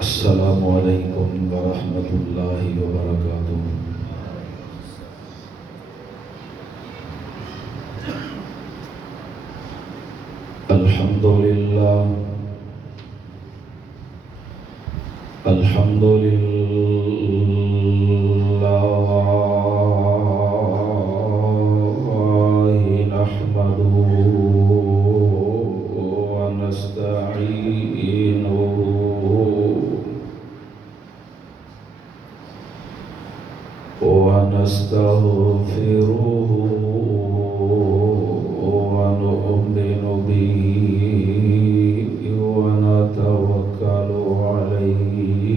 السلام علیکم ورحمۃ اللہ وبرکاتہ۔ الحمد للہ الحمد للہ نحمده ونستغفره ونؤمن به ونتوكل عليه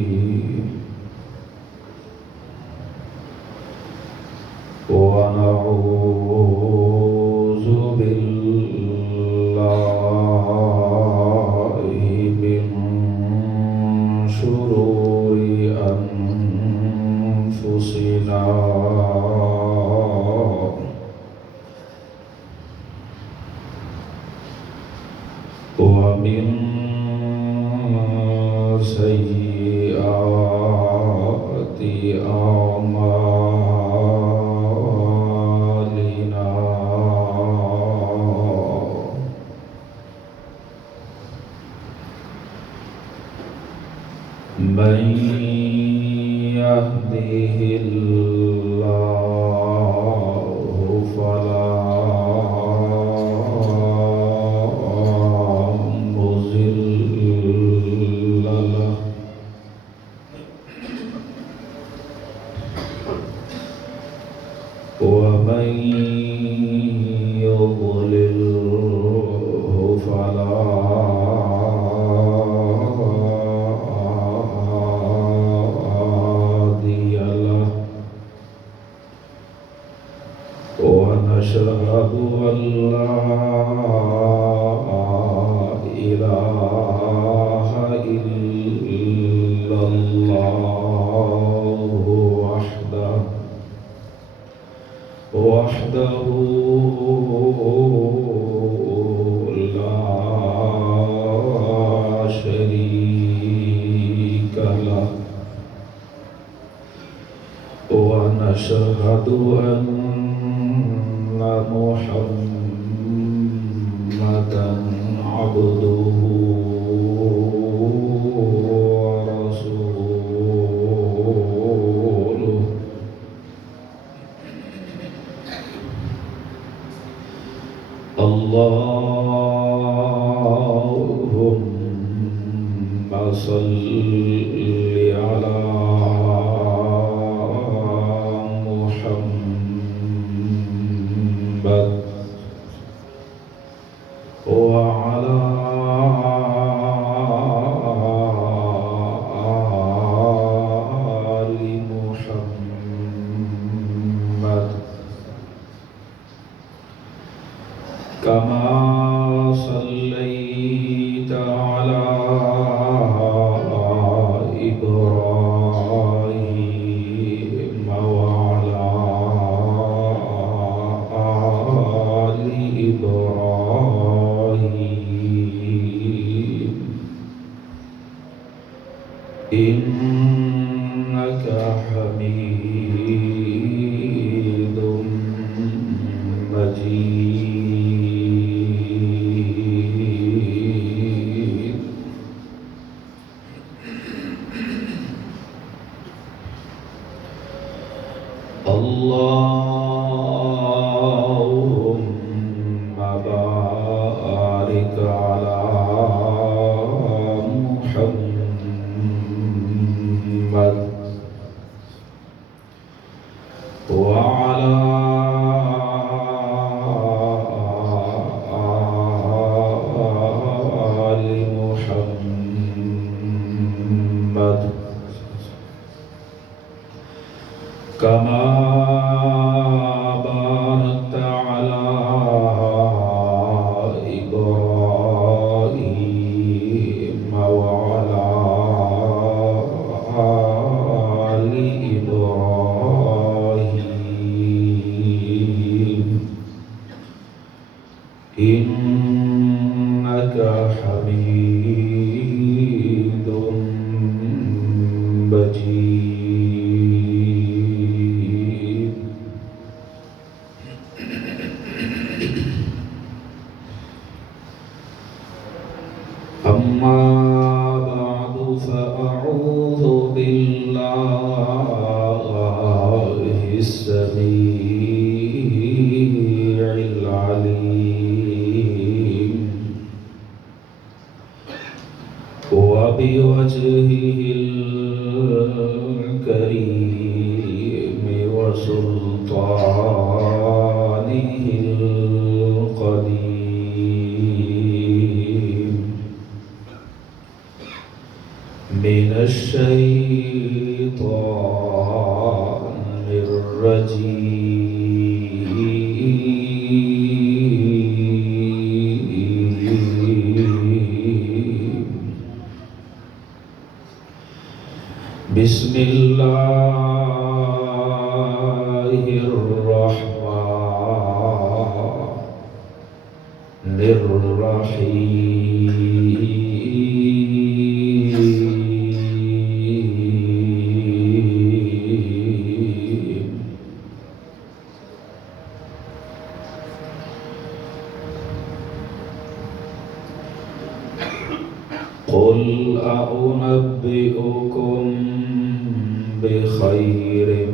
ونعوذ بالله من شرور أنفسنا ومن سيئات أعمالنا من يهده الله فلا مضل له ومن يضلله فلا هادي له ونشهد أن لا إله إلا الله وحده لا شريك له ونشهد أن محمدا عبده ورسوله اللهم صل على محمد وعلى آل محمد كما صليت على إبراهيم وعلى آل إبراهيم إنك حميد مجيد. اللهم بارك على محمد وعلى آل محمد كما باركت على إبراهيم وعلى آل إبراهيم إنك حميد أما بعد فأعوذ بالله السميع العليم وبوجهه الكريم وسلطانه القديم من الشيطان الرجيم بسم الله الرحمن الرحيم قل أنبئكم بخير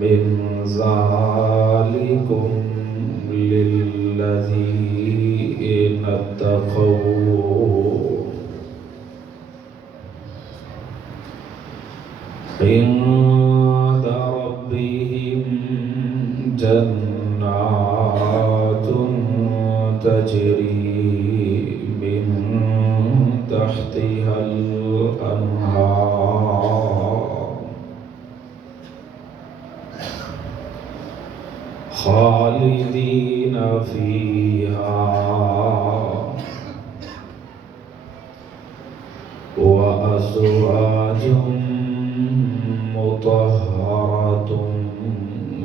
من ذلكم للذين اتقوا عند ربهم جنات تجري من تحتها الأنهار خالدين فيها وأزواج مطهرة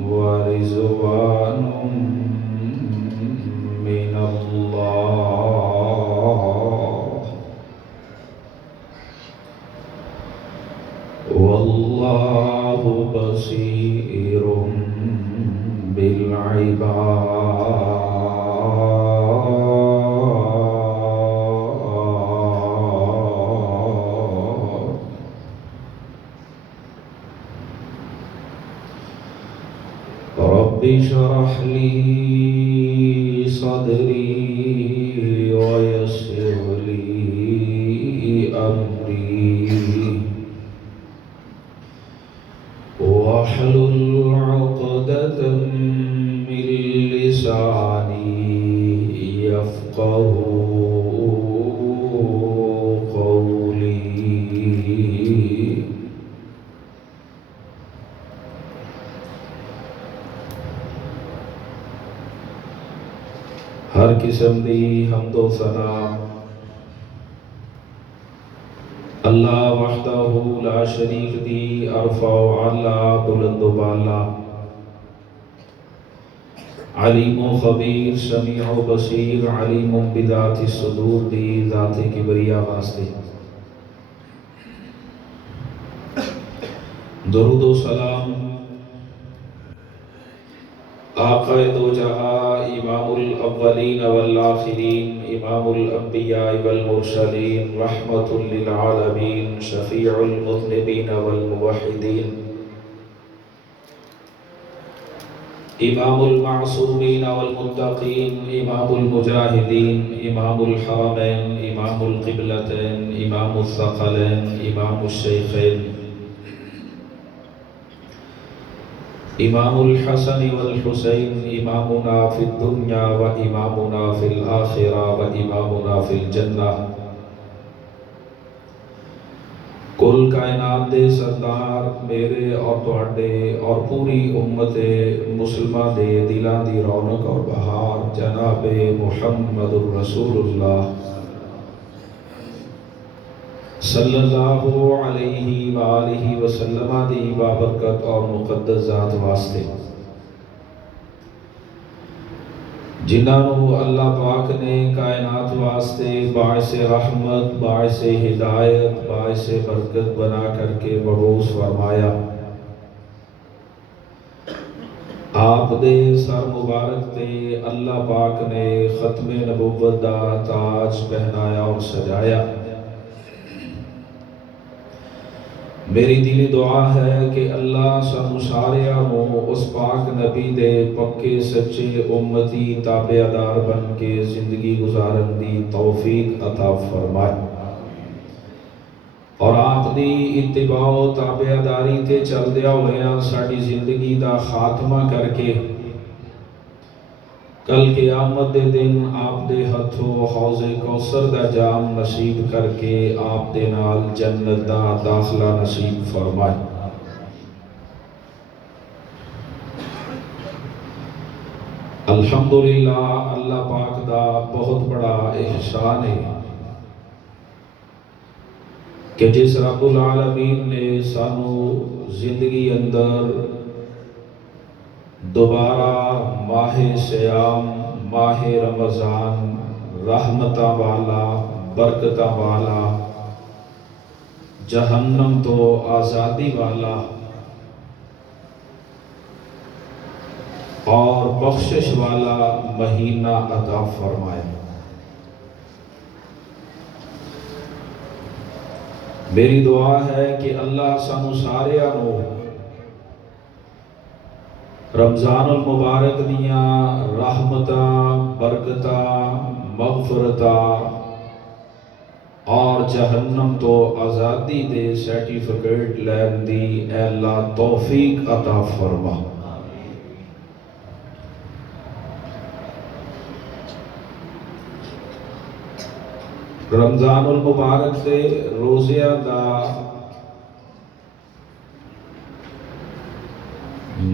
ورضوان من الله والله بصير بالعباد رب اشرح لي صدري ويسر لي أمري واحلل عقدة من لساني يفقه قولي ہر قسم دی حمد و ثنا اللہ وحدہ لا شریک دی ارفع و علا بلند و بالا علیم و خبیر سمیع و بصیر علیم بذات الصدور دی ذات کبریا واسطے درود و سلام آقا دو جہاں امام الاولین والآخرین امام الانبیاء والمرسلین رحمت للعالمین شفیع المذنبین والموحدین امام المعصومین والمتقین امام المجاہدین امام الحرمین امام القبلتین امام الثقلین امام الشیخین امام الحسن والحسین امامنا فی الدنیا و امامنا فی الآخرہ و امامنا فی الجنہ کل کائنات دے سردار میرے اور تواڈے اور پوری امت مسلمہ دے دلاں دی رونق اور بہار جناب محمد الرسول اللہ صلی اللہ علیہ وآلہ وسلم دی بابرکت اور مقدس ذات واسطے جنہوں اللہ پاک نے کائنات واسطے باعث رحمت باعث ہدایت باعث برکت بنا کر کے مبعوث فرمایا آپ دے سر مبارک تے اللہ پاک نے ختم نبوت دا تاج پہنایا اور سجایا میری دلی دعا ہے کہ اللہ سانو ساریاں نو اس پاک نبی دے پکے سچے امتی تابعدار بن کے زندگی گزارن دی توفیق عطا فرمائے، اور آپ دی اتباع و تابعداری تے چل دیا ہویا ساڑی زندگی دا خاتمہ کر کے کل قیامت دے دن آپ دے ہتھوں حوض کوثر دا جام نصیب کر کے آپ دے نال جنت دا داخلہ نصیب فرمائے۔ الحمدللہ اللہ پاک دا بہت بڑا احسان ہے کہ جس رب العالمین نے سانو زندگی اندر دوبارہ ماہ سیام ماہ رمضان رحمتہ والا برکتہ والا جہنم تو آزادی والا اور بخشش والا مہینہ عطا فرمائے۔ میری دعا ہے کہ اللہ سانو ساریاں نو رمضان المبارک دیاں رحمتاں برکتاں مغفرتاں اور جہنم تو آزادی دے سرٹیفکیٹ لین دی اے اللہ توفیق عطا فرما۔ رمضان المبارک دے روزیاں دا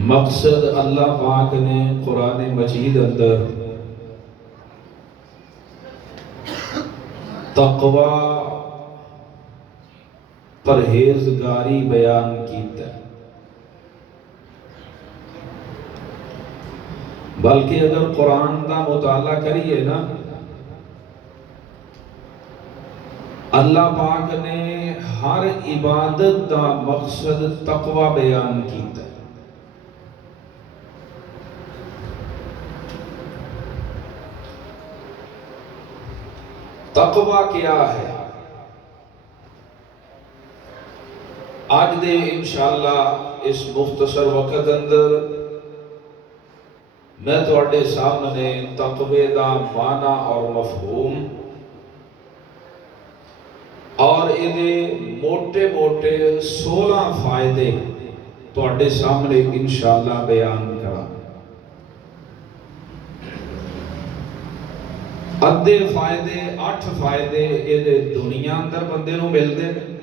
مقصد اللہ پاک نے قرآن مجید اندر تقوی پرہیزگاری بیان کیتا ہے، بلکہ اگر قرآن دا مطالعہ کریے نا اللہ پاک نے ہر عبادت دا مقصد تقوی بیان کیتا ہے۔ تقوی کیا ہے؟ آج دے انشاءاللہ اس مختصر وقت اندر میں تواڈے سامنے تقوی دا معنی اور مفہوم اور انہیں موٹے موٹے 16 فائدے تواڈے سامنے انشاءاللہ بیان کرا۔ ادھے فائدے 8 فائدے یہ دنیا اندر بندے نو ملتے ہیں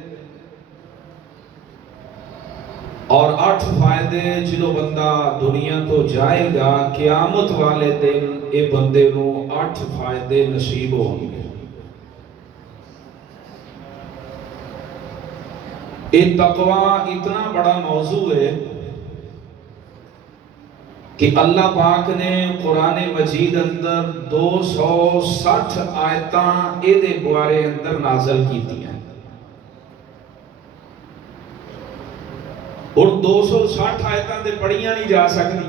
اور 8 فائدے جدو بندہ دنیا تو جائے گا قیامت والے دن یہ بندے نو 8 فائدے نصیب ہوں گے۔ یہ تقوی اتنا بڑا موضوع ہے کہ اللہ پاک نے قرآن مجید اندر 260 آیتاں اے بارے اندر نازل کی ہیں، اور 260 آیتاں دے پڑھیاں نہیں جا سکتی،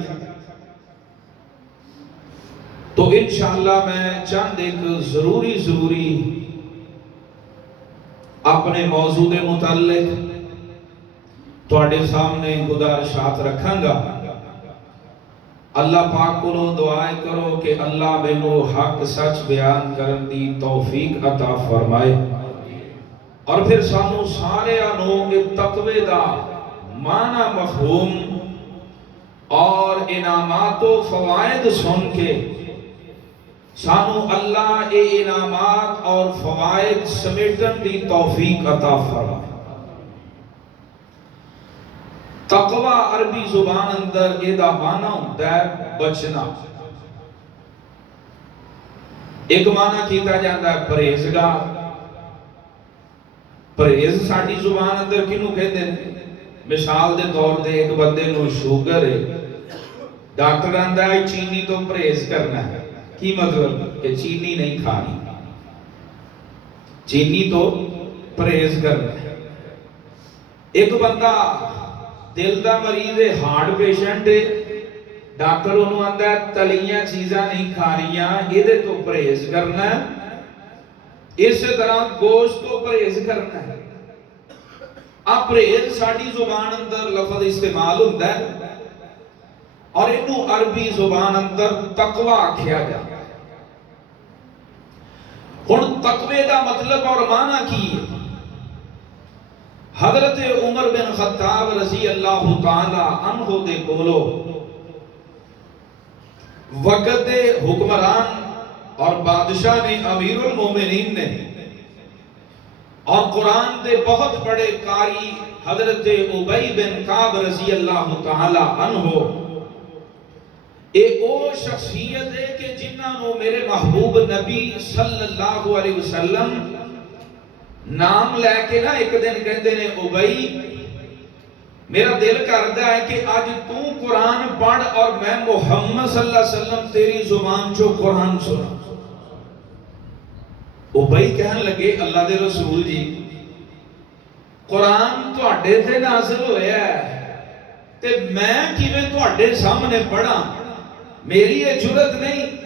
تو انشاءاللہ میں چند ایک ضروری اپنے موضوع دے متعلق تواڈے سامنے گزارشات رکھاں گا۔ اللہ پاک کو دعائیں کرو کہ اللہ مینو حق سچ بیان کرن دی توفیق عطا فرمائے، اور پھر سانو سارے تقوی دا معنی مفہوم اور انعامات و فوائد سن کے سانو اللہ اے انعامات اور فوائد سمیٹن دی توفیق عطا فرمائے۔ تقوی عربی زبان اندر ایدہ معنی ہوتا ہے بچنا، ایک معنی کیتا جاتا ہے پرہیزگار۔ پرہیز ساڑی زبان اندر کنوں کہتے ہیں؟ مثال دے طور دے ایک بندے نو شوگر ہے، ڈاکٹر آندہ ہے چینی تو پرہیز کرنا ہے، کی مطلب کہ چینی نہیں کھانی، چینی تو پرہیز کرنا ہے۔ ایک بندہ دل دا مریض ہے، ہارٹ پیشنٹ ہے، ڈاکٹر انہوں آندہ ہے تلیاں چیزاں نہیں کھانیاں، یہ دے تو پرہیز کرنا ہے۔ اس طرح گوشت تو پرہیز کرنا ہے۔ پرہیز ساڈی زبان اندر لفظ استعمال ہوتا ہے اور انہوں عربی زبان اندر تقوی آکھیا جاتا ہے۔ ہن تقوی دا مطلب اور معنی کی ہے؟ حضرت عمر بن خطاب رضی اللہ تعالی عنہ دے کولو وقت دے حکمران اور بادشاہ نے امیر المومنین نے اور قرآن دے بہت بڑے قاری حضرت ابی بن کعب رضی اللہ تعالی عنہ اے او شخصیت ہے کہ جنہاں نو میرے محبوب نبی صلی اللہ علیہ وسلم نام لے کے نا ایک دن کہندے نے ابی میرا دل کرتا ہے کہ آج تو قرآن پڑھ اور میں محمد صلی اللہ علیہ وسلم تیری زبان چو قرآن سنا۔ ابی کہنے لگے اللہ دے رسول جی قرآن تو اڈے تھے نازل ہویا ہے تے میں کیویں تو اڈے سامنے پڑھا، میری یہ جرت نہیں۔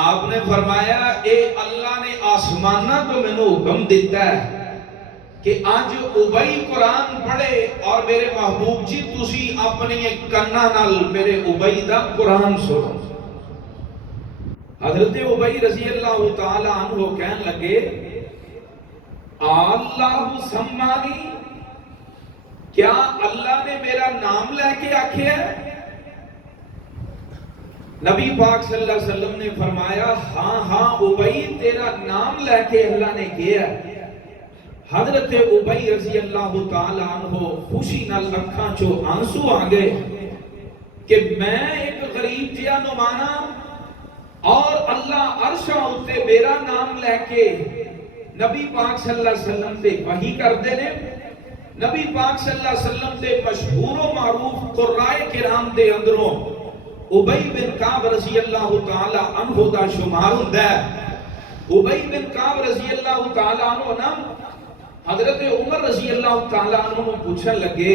آپ نے فرمایا اے اللہ نے آسمانہ تو میں نے حکم دیتا ہے کہ آج ابی قرآن پڑھے اور میرے محبوب جی تسی اپنی کنا نال میرے ابی دا قرآن سنو۔ حضرت ابی رضی اللہ تعالی عنہ کہنے لگے اللہ سمانی، کیا اللہ نے میرا نام لے کے آکھیا ہے؟ نبی پاک صلی اللہ علیہ وسلم نے فرمایا ہاں ہاں ابی تیرا نام لے کے اللہ نے کیا ہے۔ حضرت ابی رضی اللہ تعالی عنہ خوشی نال اکھاں چو آنسو آ گئے کہ میں ایک غریب جیا نمانا اور اللہ عرشاں اتے میرا نام لے کے نبی پاک صلی اللہ علیہ وسلم تے وحی کردے نے۔ نبی پاک صلی اللہ علیہ وسلم تے مشہور و معروف قرائے کرام دے اندروں ابی بن کعب رضی اللہ تعالی عنہ دا شمار ہوندا ہے۔ ابی بن کعب رضی اللہ تعالی عنہ نا حضرت عمر رضی اللہ تعالی عنہ کو پوچھن لگے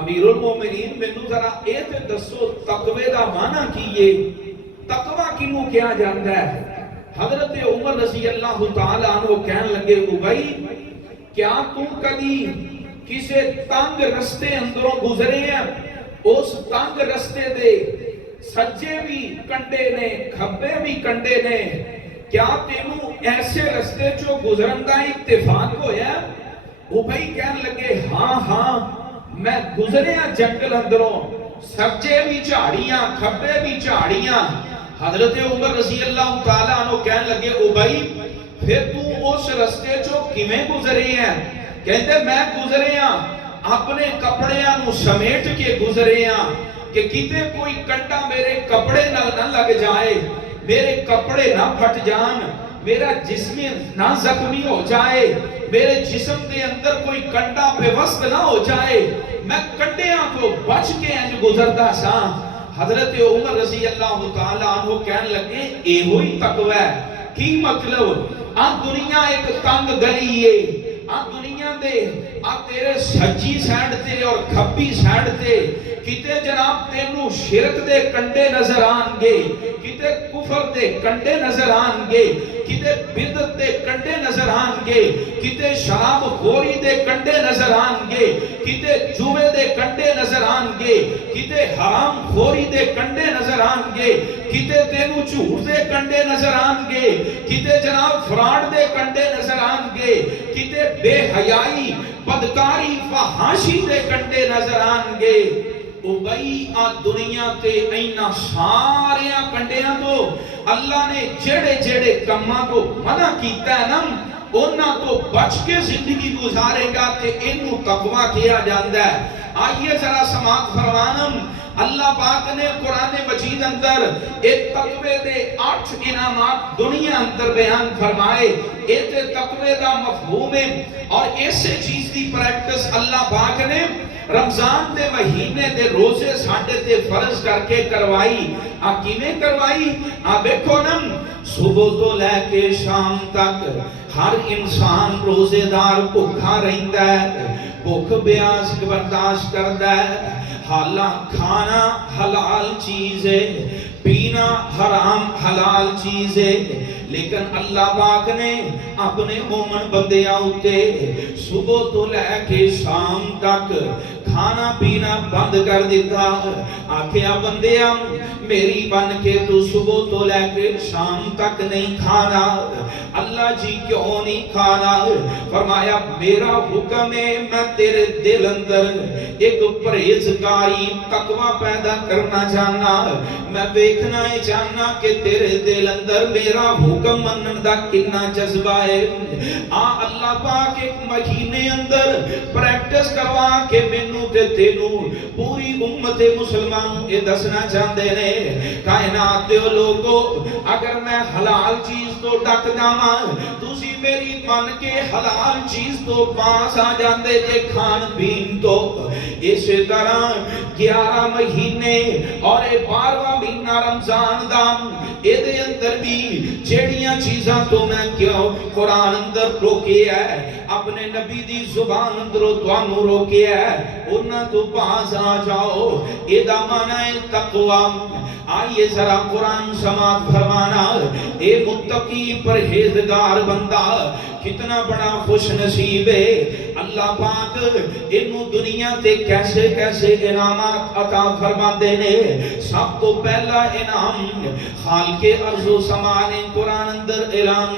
امیر المومنین مینوں ذرا اے تے دسو تقوی دا معنی کی ہے، تقوی کینوں کیا جاندا ہے؟ حضرت عمر رضی اللہ تعالی عنہ کہنے لگے ابی کیا تم کدی کسے تنگ رستے اندروں گزرے ہیں، اس تنگ رستے دے سجے بھی کنڈے نے کھبے بھی کنڈے نے، کیا تینوں ایسے رستے چو گزرن دا اتفاق ہویا؟ ابی کہنے لگے ہاں ہاں میں گزریا جنگل اندروں، سجے بھی جھاڑیاں کھبے بھی جھاڑیاں۔ حضرت عمر رضی اللہ تعالیٰ عنہ کہنے لگے ابی پھر تو اس رستے چو کیویں گزرے ہیں؟ کہتے میں گزرے ہاں اپنے کپڑیاں نو سمیٹ کے گزرے ہاں کہ کتے کوئی کنڈا میرے کپڑے نہ لگ جائے، میرے کپڑے نہ پھٹ جان، میرا جسم نہ زخمی ہو جائے، میرے جسم دے اندر کوئی کنڈا پہ وسط نہ ہو جائے، میں کنڈیاں کو بچ کے انج گزرتا سا۔ حضرت عمر رضی اللہ تعالیٰ عنہ کہنے لگے اے ہوئی تقوی ہے۔ کی مطلب آن دنیا ایک تنگ گلی ہے، آن دنیا دے آن تیرے سجی سائڈ تے اور کھبی سائڈ تے کتے جناب تینوں شرک دے کنڈے نظر آن گے، کتے کفر دے کنڈے نظر آن گے، کتے بدعت دے کنڈے نظر آن گے، کتے شراب خوری دے کنڈے نظر آن گے، کتے جوے دے کنڈے نظر آن گے، کتے حرام خوری دے کنڈے نظر آن گے، کتے تینوں جھوٹ دے کنڈے نظر آن گے، کتے جناب فراڈ دے کنڈے نظر آن گے، کتے بے حیائی بدکاری فحاشی دے کنڈے نظر آن گے۔ ابی آ دنیا تے اینا ساریاں کنڈیاں تو اللہ نے جڑے جڑے کماں کو منع کیتا ہے نا انہاں تو بچ کے زندگی گزارے گا تے انہوں تقوی کیا جاندہ ہے۔ آئیے ذرا سماعت فرمانم اللہ پاک نے قرآن مجید اندر ایک تقوی دے 8 انعامات دنیا اندر بیان فرمائے، ایک تقوی دا مفہوم ہے اور ایسے چیز دی پریکٹس اللہ پاک نے رمضان دے مہینے دے روزے ساڑھے تے فرض کر کے کروائی۔ کیویں کروائی؟ بیکھو نم صبح تو لے کے شام تک ہر انسان روزے دار بھوکا رہندا ہے، بھوک بیاس برداشت کردا ہے، حالانکہ کھانا حلال چیز ہے، پینا حرام حلال چیز ہے، لیکن اللہ پاک نے اپنے مومن بندیاں ہوتے صبح تو لے کے شام تک کھانا پینا بند کر دیتا. آکھیا بندیاں میری بن کے تو صبح تو لے کے شام تک نہیں کھانا. اللہ جی کیوں نہیں کھانا؟ فرمایا میرا حکم ہے، میں تیرے دل اندر ایک پرہیزگاری تقوی پیدا کرنا چاہنا. میں دیکھنا ہے چاہنا کہ تیرے دل اندر میرا حکم منن دا کتنا جذبہ ہے. اللہ پاک ایک مہینے اندر پریکٹس کروا کے مینوں تے تینوں پوری امت مسلمانوں یہ دسنا چاہتے ہیں کائنات دے لوگو اگر میں حلال چیز تو ڈک جاواں تسی میری من کے حلال چیز تو پاس آ جاندے جے کھان پین تو. اسی طرح 11 مہینے اور 12واں مہینہ رمضان دا اے اندر بھی جیڑیاں چیزاں تو میں کیوں قرآن اندر روکے ہے، اپنے نبی دی زبان اندروں توانوں روکے ہے، انہاں تو پاس آ جاؤ. اے دا معنی ہے تقوی. آئیے ذرا قرآن سماعت فرمانا. اے متقی پرہیزگار بندہ کتنا بڑا خوش نصیب ہے. اللہ پاک انہوں دنیا تے کیسے کیسے انعامات عطا فرما دینے. سب تو پہلا انعام خالق ارض و سما نے قرآن اندر اعلان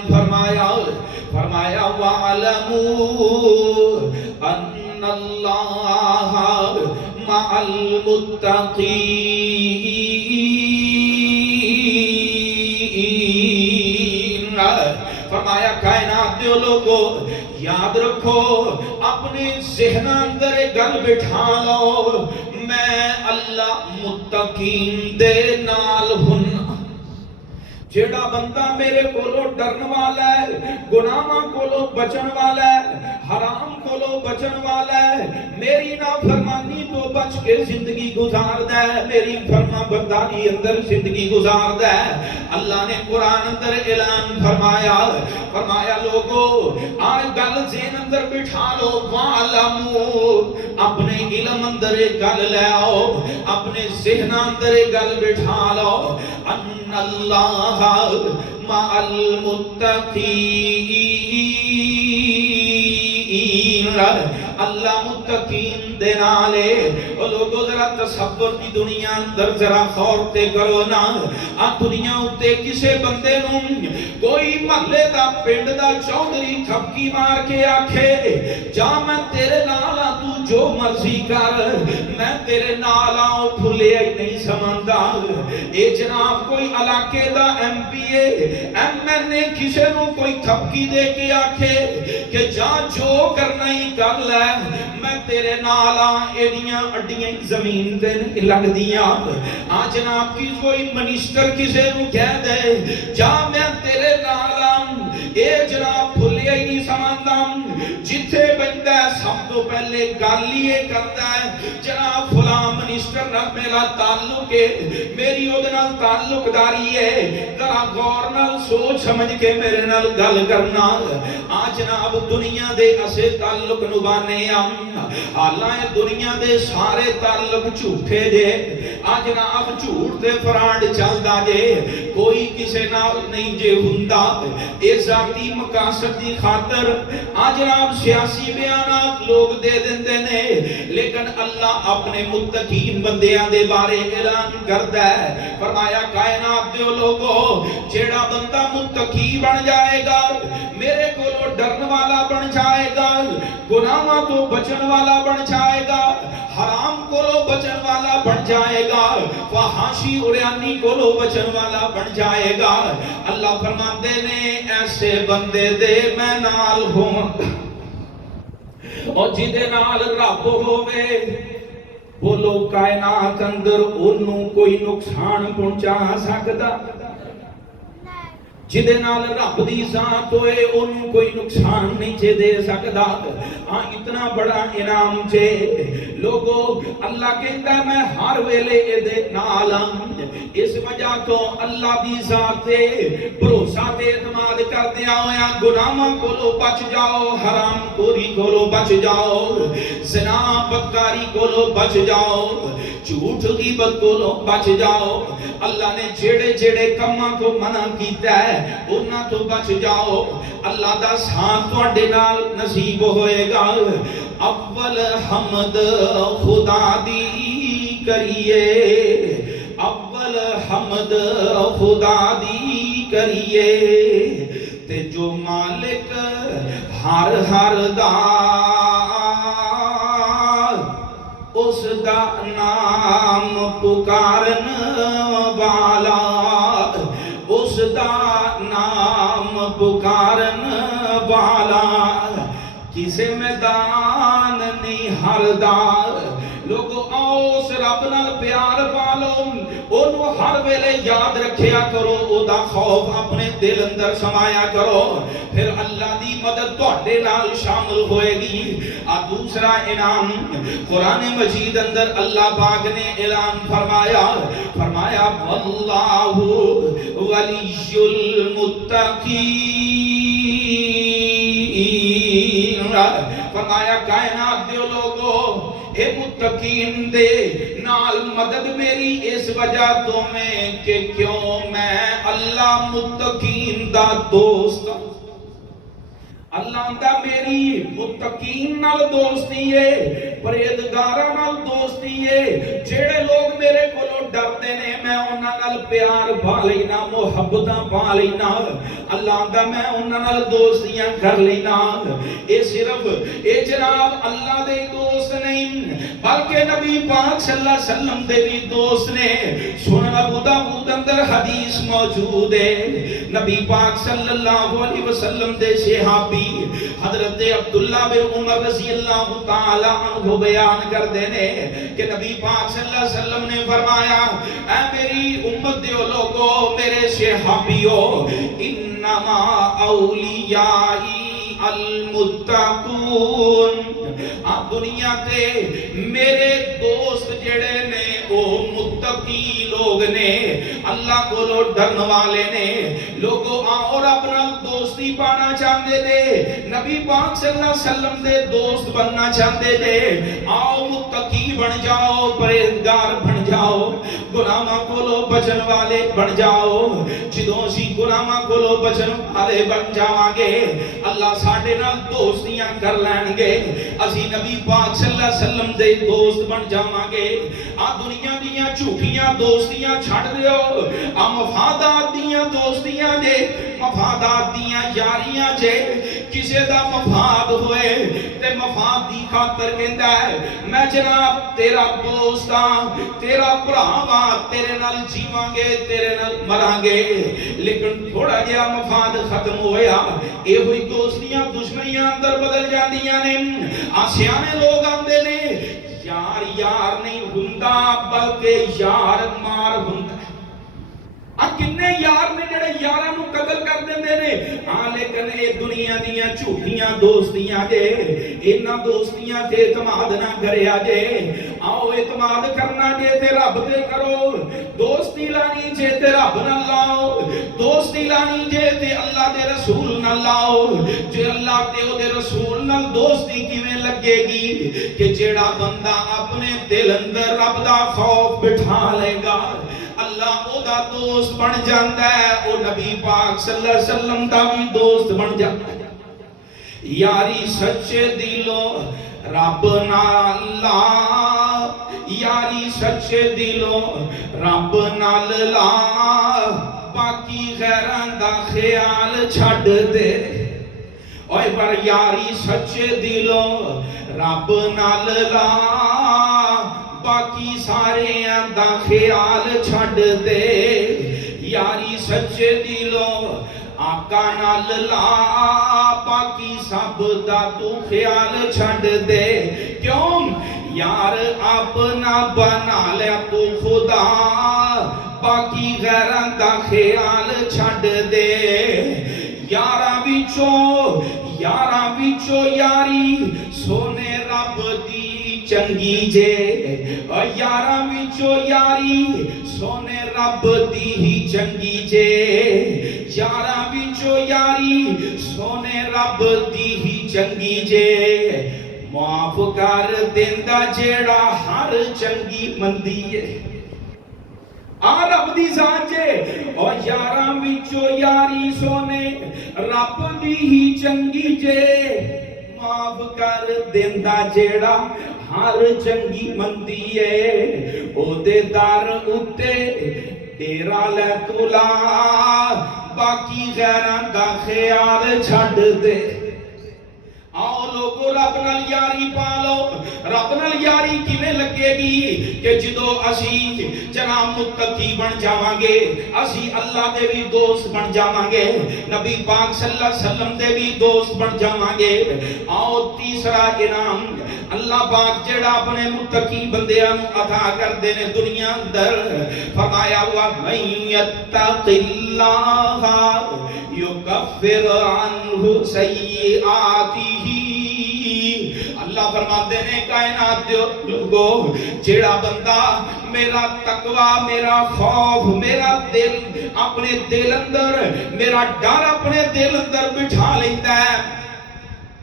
فرمایا وَعَلَمُوا أَنَّ اللَّهَ مَعَ الْمُتَّقِينَ. فرمایا کائنات دے لوگو یاد رکھو اپنے ذہن اندر گل بٹھا لو میں اللہ متقین دے نال ہوں. جیڑا بندہ میرے کولو ڈرن والا ہے، گناہاں کولو بچن والا ہے، حرام کولو بچن والا ہے، میری نافرمانی تو بچ کے زندگی گزاردا ہے، میری فرما برداری اندر زندگی گزاردا ہے. اللہ نے قرآن اندر اعلان فرمایا لوگو آج گل ذہن اندر بٹھا لو وَعَلَمُوا اپنے علم اندر گل لے آؤ، اپنے ذہن اندر گل بٹھا لو ان اللہ مع المتقین. اللہ متقین دے نالے. او لوگو ذرا تصور دی دنیا اندر ذرا غور تے کرو نا. دنیا اتے کسے بندے نوں کوئی محلے دا پنڈ دا چودھری تھپکی مار کے آکھے جا میں تیرے نال تو جو مرضی کر میں تیرے نال پھلے ہی نہیں سمجھدا. اے جناب کوئی علاقے دا ایم پی ایم این اے کسے نوں کوئی تھپکی دے کے آکھے کہ جا جو کرنا ہی کر لے میں تیرے نالا ایڈیاں اڈیاں زمین تے لگ دیاں. جناب کی کوئی منسٹر کسے نوں کہہ دے جا میں تیرے نالا اے جناب بھولیا ہی نہیں سمجھدا. جتھے بندہ سب تو پہلے گل یہ کرتا ہے جناب فلاں منسٹر نال میرا تعلق ہے، میری اودے نال تعلق داری ہے، ذرا غور نال سوچ سمجھ کے میرے نال گل کرنا. جناب دنیا دے اسے تعلق نبانے حالانکہ دنیا دے سارے تعلق جھوٹے جے. جناب جھوٹ تے فراڈ چلدا جے، کوئی کسے نال نہیں جے ہوندا. اے ذاتی مقاصد دی خاطر جناب سیاسی بیانات لوگ دے دیندے نے، لیکن اللہ اپنے متقین بندیاں دے بارے اعلان کردا ہے. فرمایا کائنات دے لوگو جیڑا بندہ متقی بن جائے گا میرے کولو ڈرن والا بن جائے گا، گناہاں تو بچن والا بن جائے گا، حرام کولو بچن والا بن جائے گا، فحاشی اڑیانی کولو بچن والا بن جائے گا. اللہ فرماتے نے ایسے بندے دے میں نال ہوں اور جدے نال رب ہووے بولو کائنات اندر انہوں کوئی نقصان پہنچا سکتا. جدے نال رب دی ذات ہوئے انہوں کوئی نقصان نہیں دے سکتا. ہاں اتنا بڑا انعام جے لوگو اللہ کہتا میں ہر ویلے دے نالم اس وجہ تو اللہ دی ذات تے بھروسہ تے اعتماد کر دیا ہویا گناہاں کولو بچ جاؤ حرام خوری کولو بچ جاؤ زنا بدکاری کولو بچ جاؤ جھوٹ غیبت کولو بچ جاؤ اللہ نے جڑے جڑے کماں کو منع کیتا ہے انہاں تو بچ جاؤ اللہ دا ساتھ تواڈے نال نصیب ہوئے گا اول حمد خدا دی کریے اول حمد خدا دی کریے تے جو مالک ہر ہر دا اس دا نام پکارن والا اس دا نام پکارن والا کسے میدان نہیں ہردا لوگو آؤ اس رب نال پیار پالو انہوں ہر ویلے یاد رکھیا کرو او دا خوف اپنے دل اندر سمایا کرو پھر اللہ دی مدد تواڈے نال شامل ہوئے گی دوسرا انعام قرآن مجید اندر اللہ پاک نے اعلان فرمایا واللہ ولی المتقین فرمایا کائنات دیو لوگو اے متقین دے نال مدد میری اس وجہ تو میں کہ کیوں میں اللہ متقین دا دوست اللہ دا میری متقین نال دوستی ہے پرہیزگاراں نال دوستی ہے جڑے لوگ میرے کولوں ڈردے نے میں انہاں نال پیار پا لینا محبتاں پا لینا اللہ دا میں انہاں نال دوستیاں کر لینا اے صرف اے جناب اللہ دے دوست نہیں بلکہ نبی پاک صلی اللہ علیہ وسلم دے بھی دوست نے سنن ابو داؤد اندر حدیث موجود ہے نبی پاک صلی اللہ علیہ وسلم دے صحابی حضرت عبداللہ بن عمر رضی اللہ تعالی عنہ بیان کر دینے کہ نبی پاک صلی اللہ علیہ وسلم نے فرمایا اے میری امت دیو لوگو میرے صحابیو انما اولیائی المتقون آپ دنیا تے میرے دوست جڑے نے او متقی لوگ نے اللہ کو لو ڈرن والے نے لوگوں اور اپنا دوستی پانا چاہتے دے نبی پاک صلی اللہ علیہ وسلم دے دوست بننا چاہتے دے آؤ متقی بن جاؤ پرہیزگار بن جاؤ گناہاں کو لو بچن والے بن جاؤ جدوں سی گناہاں کو لو بچن والے بن جاواں گے اللہ ساڈے نال دوستیاں کر لین گے اسی نبی پاک صلی اللہ علیہ وسلم دے دوست بن جاواں گے دنیا دیاں جھوٹیاں دوستیاں چھڑ دیو مفادات دیاں دوستیاں دے مفادات دیاں یاریاں جے کسے دا مفاد ہوئے تے مفاد دی خاطر کہندا ہے میں جناب تیرا دوست ہاں تیرا بھرا ہاں تیرے نال جیواں گے تیرے نال مراں گے لیکن تھوڑا جہا مفاد ختم ہویا اے ہوئی دوستیاں دشمنیاں اندر بدل جاندیاں نے سیانے لوگ آندے نے یار یار نہیں ہوندا بلکہ یار مار ہوندا کنے یار نے جڑے یاراں نو قتل کر دیندے نے لیکن اے دنیا دیاں جھوٹیاں دوستیاں جے انہاں دوستیاں تے اعتماد نہ کریا جے آؤ اعتماد کرنا جے تے رب تے کرو دوستی لانی جے تے رب نال لاؤ دوستی لانی جے تے اللہ دے رسول نال لاؤ جے اللہ تے او دے رسول نال دوستی کیویں لگے گی کہ جیڑا بندہ اپنے دل اندر رب دا خوف بٹھا لے گا اللہ او دا دوست بن جاندا ہے او نبی پاک صلی اللہ علیہ وسلم دا بھی دوست بن جاندا ہے یاری سچے دلوں رب نال لا یاری سچے دلوں رب نال لا باقی غیراں دا خیال چھڈ دے اوے پر یاری سچے دلوں رب نال لا باقی سارے دا خیال چھڈ دے یاری سچے دلوں آقا نال لا باقی سب دا تو خیال چھڈ دے کیوں یار اپنا بنا لیا تو خدا باقی غیراں دا خیال چھڈ دے یاراں وچوں यारां विचों यारी सोने रब दी चंगी जे, यारां विचों यारी सोने रब दी ही चंगी जे, यारां विचों यारी सोने रब दी ही चंगी जे, माफ कर देंदा जेड़ा हर चंगी मंदी है। आ रब दी जान जे, और यारां विचों यारी सोने रब दी ही चंगी जे, माफ कर देंदा जेड़ा हर चंगी मंदी है। ओदे दर उत्ते डेरा लै तुला, बाकी गैरां दा ख्याल छड्ड दे। आओ लोगो रब नाल यारी पा लो। रब नाल यारी किवें लगेगी कि जदों असी जनाब मुत्तकी बन जावांगे, असी अल्लाह दे भी दोस्त बन जावांगे, नबी पाक सल्लल्लाहु अलैहि वसल्लम दे भी दोस्त बन जावांगे। आओ तीसरा इनाम अल्लाह पाक जेड़ा अपने मुत्तकी बंदियां नूं अता करदे ने दुनिया अंदर, फरमाया हुआ मय्यत्तक़िल्लाह युकफ्फिर अन्हु सय्यिआतिही। अल्लाह फरमाते ने कायनात दे लोगो, जेड़ा बंदा मेरा तकवा, मेरा खौफ, मेरा दिल अपने दिल अंदर, मेरा डर अपने दिल अंदर बिठा लेंदा है,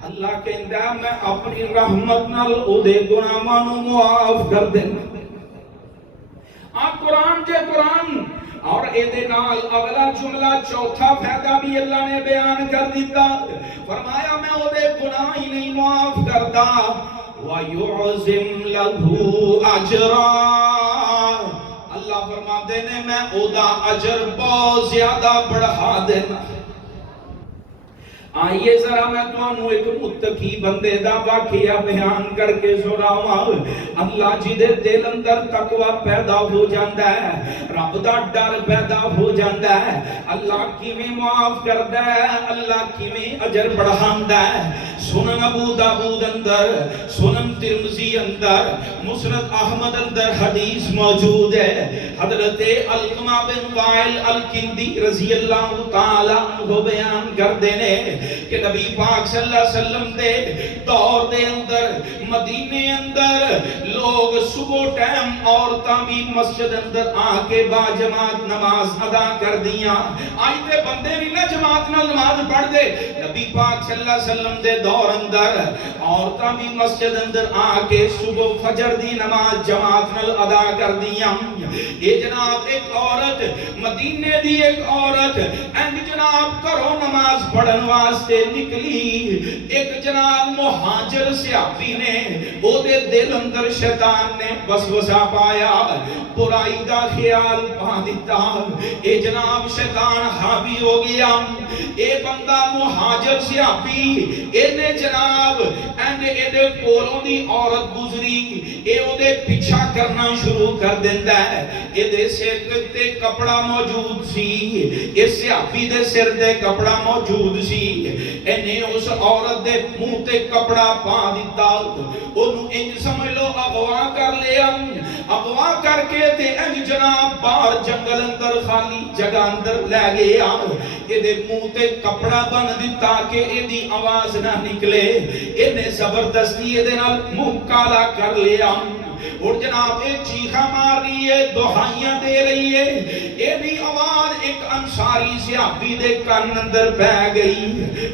अल्लाह कहंदा मैं अपनी रहमत नाल ओदे गुनाहां नूं मुआफ कर देना। आ कुरान जे कुरान। और एदे नाल अगला जुमला चौथा फायदा भी अल्लाह ने बयान कर दिता, फरमाया मैं ओदे गुनाह ही नहीं माफ करता, व युअज़िम लहू अजरा। अल्लाह फरमाते ने मैं ओदा अजर बहुत ज्यादा बढ़ा देना। आइए जरा मैं तुहानू एक मुत्तकी बंदे दा वाकया बयान करके सुनावां। अल्लाह जी दे दिल अंदर तकवा पैदा हो जांदा है, रब दा डर पैदा हो जांदा है। अल्लाह किवें माफ करदा है, अल्लाह किवें अजर बढ़ांदा है। सुनन अबू दाऊद अंदर, सुनन तिरमिज़ी अंदर, मुस्नद अहमद अंदर हदीस मौजूद है। हजरत अलकमा बिन वाइल अल-किंदी रज़ी अल्लाह तआला अन्हु बयान करदे ने कि नबी पाक सल्लल्लाहु अलैहि वसल्लम दे दौर दे अंदर मदीने अंदर लोग सुबह टाइम औरतां भी मस्जिद अंदर आके बा जमात नमाज अदा कर दियां। आज दे बंदे भी ना जमात नाल नमाज पढ़ दे, नबी पाक सल्लल्लाहु अलैहि वसल्लम दे दौर अंदर औरतां भी मस्जिद अंदर आके सुबह फजर दी नमाज जमात नाल अदा कर दियां। ये जनाब एक औरत, मदीने दी एक औरत एंड जनाब घरों नमाज पढ़न वास्ते निकली। एक जनाब मुहाजिर सहाबी ने ओदे दिल अंदर शैतान ने वसवसा पाया, बुराई दा ख्याल पा दिता। ए जनाब शैतान हावी हो गया। ए बंदा मुहाजिर सहाबी, एने जनाब एंड एदे कोलों दी औरत गुजरी, ए ओदे पीछा करना शुरू कर दिंदा है। एदे सिर ते कपड़ा मौजूद सी, ए सहाबी दे सिर ते कपड़ा मौजूद सी। एने उस औरत दे मुंह ते कपड़ा पा दिता, ओनू इंज समझ लो अगवा कर लिया। अगवा करके ते इंज जनाब बाहर जंगल अंदर खाली जगह अंदर ले गया। एदे मुंह ते कपड़ा बन दिता कि एदी आवाज ना निकले। इन्हें जबरदस्ती एदे नाल मुंह काला कर लिया। और जनाब ये चीखा मार रही है, दुहाइयां दे रही है। ये भी आवाज एक अंसारी सहाबी दे कान अंदर पै गई।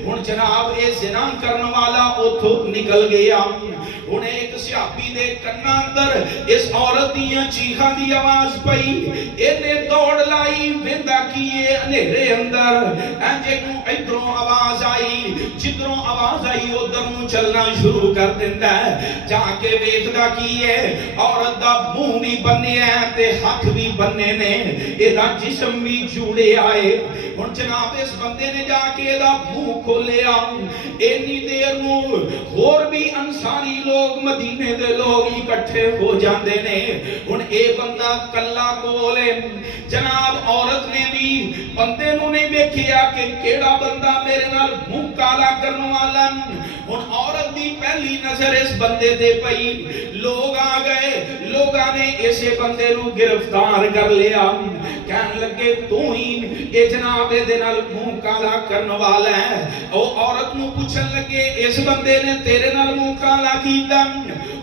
हुन जनाब ये जिना करने वाला उथों निकल गया। हुन एक सहाबी दे कन्ना अंदर इस औरत दियां चीखां दी आवाज पई। इहने दौड़ लाई, वेंदा की है अंधेरे अंदर इंजे नूं इधरों आवाज आई, जिधरों आवाज आई उधर नूं चलना शुरू कर दिंदा है। जाके वेखदा की है, औरत दा मुंह भी बन्निया ते हाथ भी बन्ने ने, एदा जिस्म भी जुड़े आए। हुन जनाब इस बंदे ने जाके एदा मुंह खोलिया। इन्नी देर नूं होर भी अंसारी लोग, मदीने दे लोग इकट्ठे हो जाते ने। हुन ए बंदा कल्ला कोल है। जनाब औरत ने भी बंदे नूं नहीं वेखिया कि केड़ा बंदा मेरे नाल मुंह काला करने वाला। हुन औरत دی پہلی نظر اس بندے دے پئی، لوگ آ گئے، لوگاں نے اسے بندے نو گرفتار کر لیا، کہن لگے تو ہی اے جناب دے نال منہ کالا کرن والا ہے۔ او عورت نو پوچھن لگے اس بندے نے تیرے نال منہ کالا کیتا؟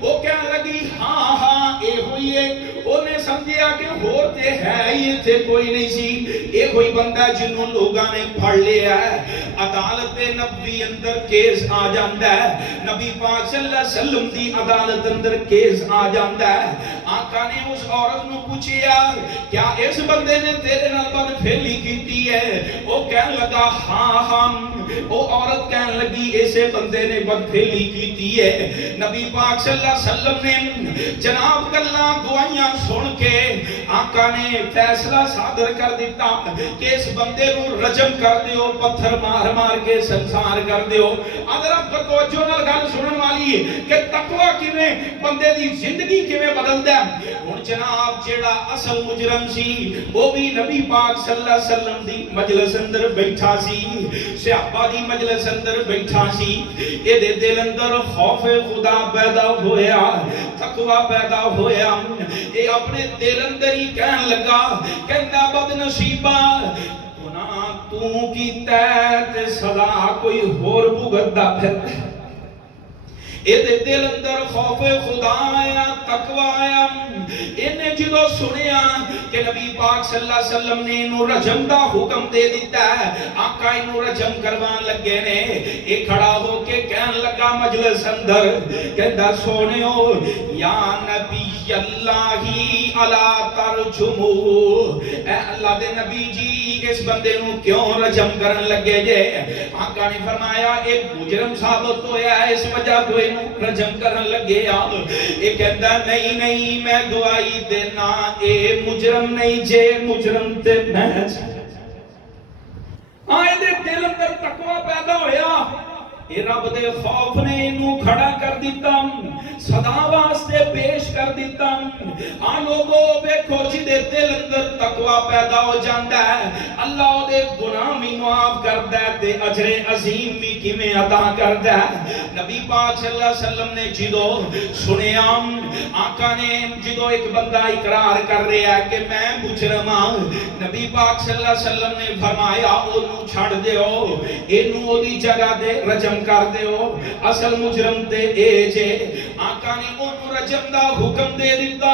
وہ کہن لگی ہاں ہاں اے ہوئی ہے۔ انہیں سمجھیا کہ ہور تے ہے ہی تے کوئی نہیں سی، اے کوئی بندہ جنوں لوگاں نے پھڑ لیا ہے۔ عدالت نبوی اندر کیس آ جاندا ہے، نبی پاک صلی اللہ علیہ وسلم دی عدالت اندر کیس آ جاندا ہے۔ آقا نے اس عورت نو پوچھیا کیا اس بندے نے تیرے نال بد پھیلی کیتی ہے؟ وہ کہن لگا ہاں ہاں۔ وہ عورت کہن لگی اسے بندے نے بد پھیلی کیتی ہے۔ نبی پاک صلی اللہ علیہ وسلم نے جناب گلاں گوائیاں سن کے آقا نے فیصلہ صادر کر دیتا کہ اس بندے نو رجم کر دیو، پتھر مار مار کے سنسار کر دیو۔ اگر آپ توجہ نال گل سنن والی کہ تقوی کیویں بندے دی زندگی کیویں بدلدا ہے۔ ہن جناب جیڑا اصل مجرم سی وہ بھی نبی پاک صلی اللہ علیہ وسلم دی مجلس اندر بیٹھا سی، صحابہ دی مجلس اندر بیٹھا سی۔ اے دے دل اندر خوف خدا پیدا ہویا، تقوی پیدا ہویا۔ اے اپنے دل اندر ہی کہن لگا، کہندا بد نصیبا گناہ تو کیتا تے سزا کوئی ہور بھگتدا پھردا۔ اے دے دل اندر خوف خدا آیا، تقوی آیا۔ انہیں جدو سنیا کہ نبی پاک صلی اللہ علیہ وسلم نے انہوں رجم دا حکم دے دیتا ہے، آقا انہوں رجم کروان لگے نے، ایک کھڑا ہو کے کہن لگا مجلس اندر، کہندہ سونے ہو یا نبی اللہ علا ترجمو، اے اللہ دے نبی جی اس بندے نو کیوں رجم کرن لگے جے؟ آقا نے فرمایا ایک مجرم ثابت ہویا ہے اس وجہ تو انہوں رجم کرن لگے آ۔ ایک کہتا نہیں نہیں میں گواہی دینا اے مجرم نہیں جے، مجرم تے میں آئے دے دل اندر تقوی پیدا ہویا۔ اے رب دے خوف نے انہوں کھڑا کر دیتا، صدا واسطے پیش کر دیتا۔ آ لوگوں بیکھو جی دے دل اندر تقوی پیدا ہو جاندہ ہے، اللہ دے گناہ بھی معاف کردہ ہے تے اجر عظیم بھی کیویں عطا کردہ ہے۔ نبی پاک صلی اللہ علیہ وسلم نے جدو سنے آقا نے جدو ایک بندہ اقرار کر رہا ہے کہ میں مجرم ہوں، نبی پاک صلی اللہ علیہ وسلم نے فرمایا انہوں چھڑ دیو، انہوں دی جگہ دے رجم کر دیو، اصل مجرم تے اے جے۔ آقا نے انہوں رجم دا حکم دے دیتا۔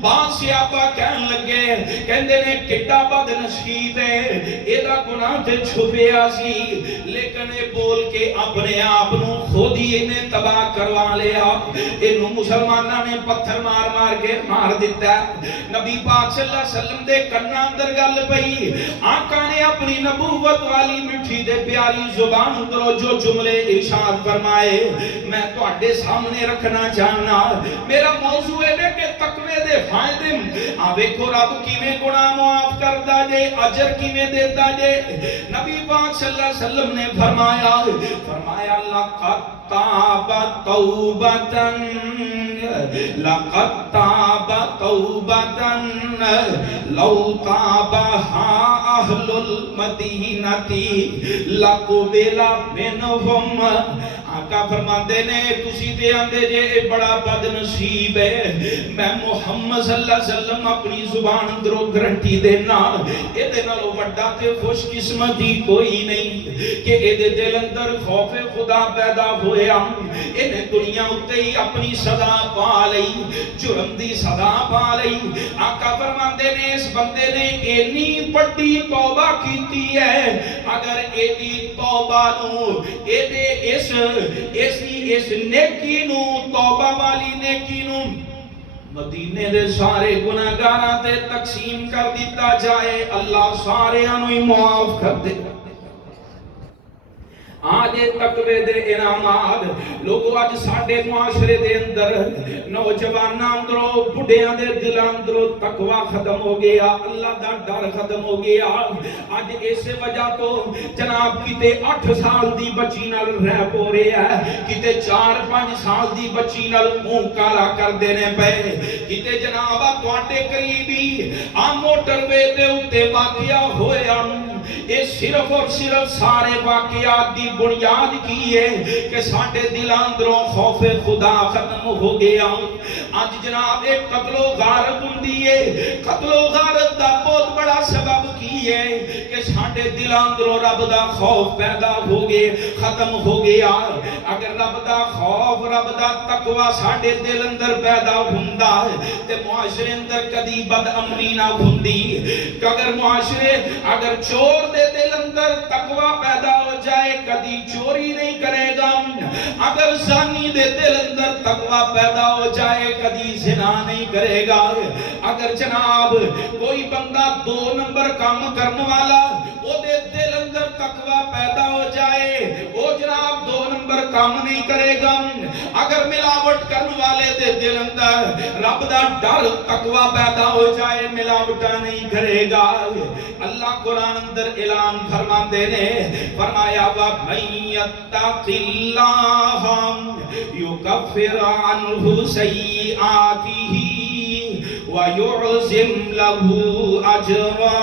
بعض صحابہ کہن لگے، کہندے نے کٹا بد نصیب ہے، ایدہ گناہ تے چھپیا سی، لیکن اے بول کے اپنے آپنوں خود ہی انہیں تباہ کروا لیا۔ انہوں مسلمانہ نے پتھر مار مار کے مار دیتا ہے۔ نبی پاک صلی اللہ علیہ وسلم دے کرنا اندر گل پئی، آقا نے اپنی نبوت والی مٹھی دے پیاری زبان اندروں جو جملے ارشاد فرمائے میں تو اڈے سامنے رکھنا چاہنا۔ میرا موضوع ہے کہ تقوی دے فائدے آوے کو رب کیویں گناہ معاف کردا جے، اجر کیویں دیتا جے۔ نبی پاک صلی اللہ علیہ وسلم نے فرمایا لقد تاب توبتن، لقد تاب توبتن لو تابها اہل المدینتی لقبل منہم۔ آقا فرماندے نے تسی تے آندے جے اے بڑا بد نصیب ہے، میں محمد صلی اللہ علیہ وسلم اپنی زبان اندروں گرنٹی دینا اے دے نالوں وڈا تے خوش قسمتی کوئی نہیں کہ اے دے دل اندر خوف خدا پیدا ہویا، انہیں دنیا اتے ہی اپنی صدا پا لئی، جرم دی صدا پا لئی۔ آقا فرماندے نے اس بندے نے اینی بڑی توبہ کیتی ہے، اگر ایدی توبہ نو ایدے اس نیکی نو توبہ والی نیکی نو مدینے دے سارے گناہگاراں تے تقسیم کر دیتا جائے، اللہ سارے انہوں ہی معاف کر دے۔ آج تقوی دے انعامات لوگوں آج ساڑھے معاشرے دے اندر نوجوان اندروں بڑھیاں دے دل اندروں تقوی ختم ہو گیا، اللہ دا ڈر ختم ہو گیا۔ آج اس وجہ تو جناب کتے 8 سال دی بچی نال رہ پو رہے ہیں، کتے 4-5 سال دی بچی نال منہ کالا کر دینے پہ، کتے جناب تواڈے قریبی موٹر وے دے اتے واقعہ ہویا یہ صرف اور صرف سارے واقعات دی بنیاد کی ہے کہ ساڈے دلاں اندروں خوف خدا ختم ہو گیا. اج جناب ایک قتل و غارت ہوندی ہے. قتل و غارت دا بہت بڑا سبب کی ہے کہ ساڈے دلاں اندروں رب دا خوف پیدا ہو گئے ختم ہو گیا. اگر رب دا خوف رب دا تقوی ساڈے دل اندر پیدا ہوندا تے معاشرے اندر کدی بد امنی نہ ہوندی. اگر معاشرے اگر چور دے دل اندر تقوی پیدا ہو جائے کدی چوری نہیں کرے گا. اگر زانی دے دل اندر تقوی پیدا ہو جائے کدی زنا نہیں کرے گا. اگر جناب کوئی بندہ 2 نمبر کام کرنے والا او دے دل اندر تقوی پیدا ہو جائے او جناب 2 نمبر کام نہیں کرے گا. اگر ملاوٹ کرنے والے دے دل اندر رب دا ڈر تقوی پیدا ہو جائے ملاوٹا نہیں کرے گا. اللہ قرآن اندر اعلان فرماتے نے فرمایا وَمَن يَتَّقِ اللَّهَ يُكَفِّرْ عَنْهُ سَيِّئَاتِهِ وَيُعْظِمْ لَهُ أَجْرًا.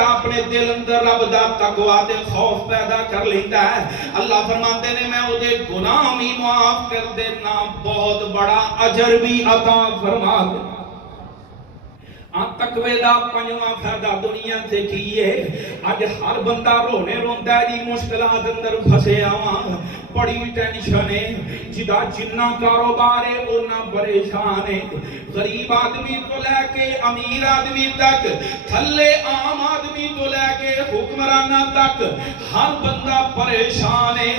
اپنے دل اندر رب دا تقوی تے خوف پیدا کر لیندا ہے اللہ فرماتے نے میں او دے گناہ بھی معاف کر دینا بہت بڑا اجر بھی عطا فرما دینا. تقوی دا پنجواں فائدہ دنیا سے کیے اج ہر بندہ رونے روندا ہے جی مشکلات اندر پھسے آواں بڑی ٹینشن ہے جدا جنہ کاروبار ہے اونا پریشان ہے. غریب آدمی تو لے کے امیر آدمی تک تھلے عام آدمی تو لے کے حکمرانہ تک ہر بندہ پریشان ہے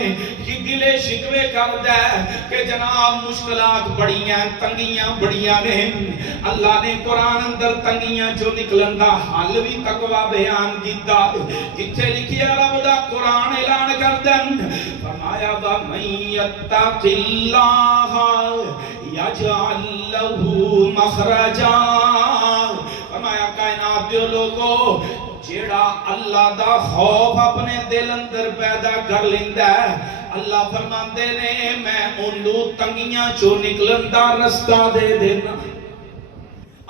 کہ گلے شکوے کردا ہے کہ جناب مشکلات بڑیاں تنگیاں بڑیاں نے. اللہ نے قرآن اندر تنگیاں جو نکلن دا حل بھی تقوی بیان کیتا جتھے لکھیا رب دا قرآن اعلان کردا فرمایا وَمَن يَتَّقِ اللَّهَ يَجْعَل لَّهُ مَخْرَجًا. فرمایا کائنات دے لوگو جیڑا اللہ دا خوف اپنے دل اندر پیدا کر لیندا ہے اللہ فرماندے نے میں اونوں تنگیاں چوں نکلن دا رستہ دے دینا.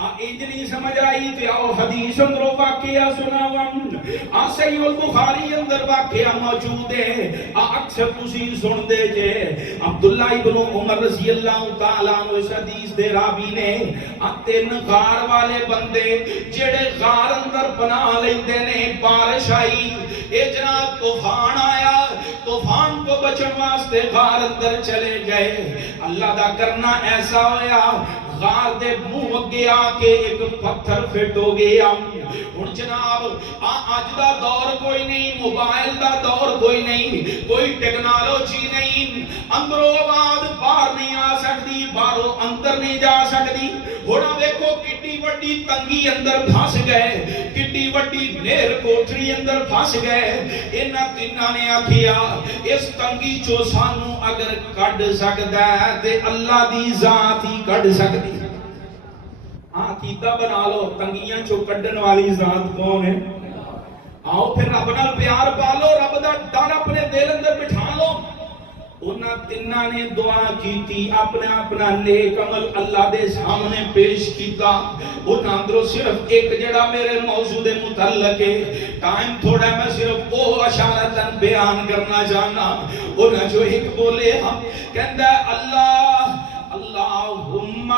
انج نہیں سمجھ آئی تے آؤ حدیث اندر واقعہ سناواں. صحیح البخاری اندر واقعہ موجود ہے. اکثر تسی سن دے جے عبداللہ ابن عمر رضی اللہ تعالیٰ عنہ اس حدیث دے راوی نے 3 غار والے بندے جڑے غار اندر پناہ لیندے نے بارش آئی اے جناب طوفان آیا طوفان کو بچن واسطے غار اندر چلے گئے. اللہ دا کرنا ایسا ہویا غار دے منہ اگے آ کے ایک پتھر فٹ ہو گیا. ہن جناب اج دا دور کوئی نہیں موبائل دا دور کوئی نہیں کوئی ٹیکنالوجی نہیں اندروں آواز باہر نہیں آ سکتی باہروں اندر نہیں جا سکتی. ہن ویکھو کتنی بڑی تنگی اندر پھنس گئے کتنی بڑی نہر کوٹری اندر پھنس گئے. انہاں تیناں نے آکھیا اس تنگی چوں سانو اگر کڈ سکدا ہے تے اللہ دی ذات ہی کڈ سکدی. عقیدہ بنا لو تنگیاں چوں کڈن والی ذات کون ہے. آؤ پھر رب نال پیار پا لو رب دا ڈر اپنے دل اندر بٹھا لو. انہاں تیناں نے دعا کیتی اپنا اپنا نیک عمل اللہ دے سامنے پیش کیتا. انہاں اندروں صرف ایک جڑا میرے موضوع دے متعلق ہے ٹائم تھوڑا میں صرف وہ اشارتاً بیان کرنا چاہنا. انہاں جو ایک بولے ہم کہندا اللہ اللہم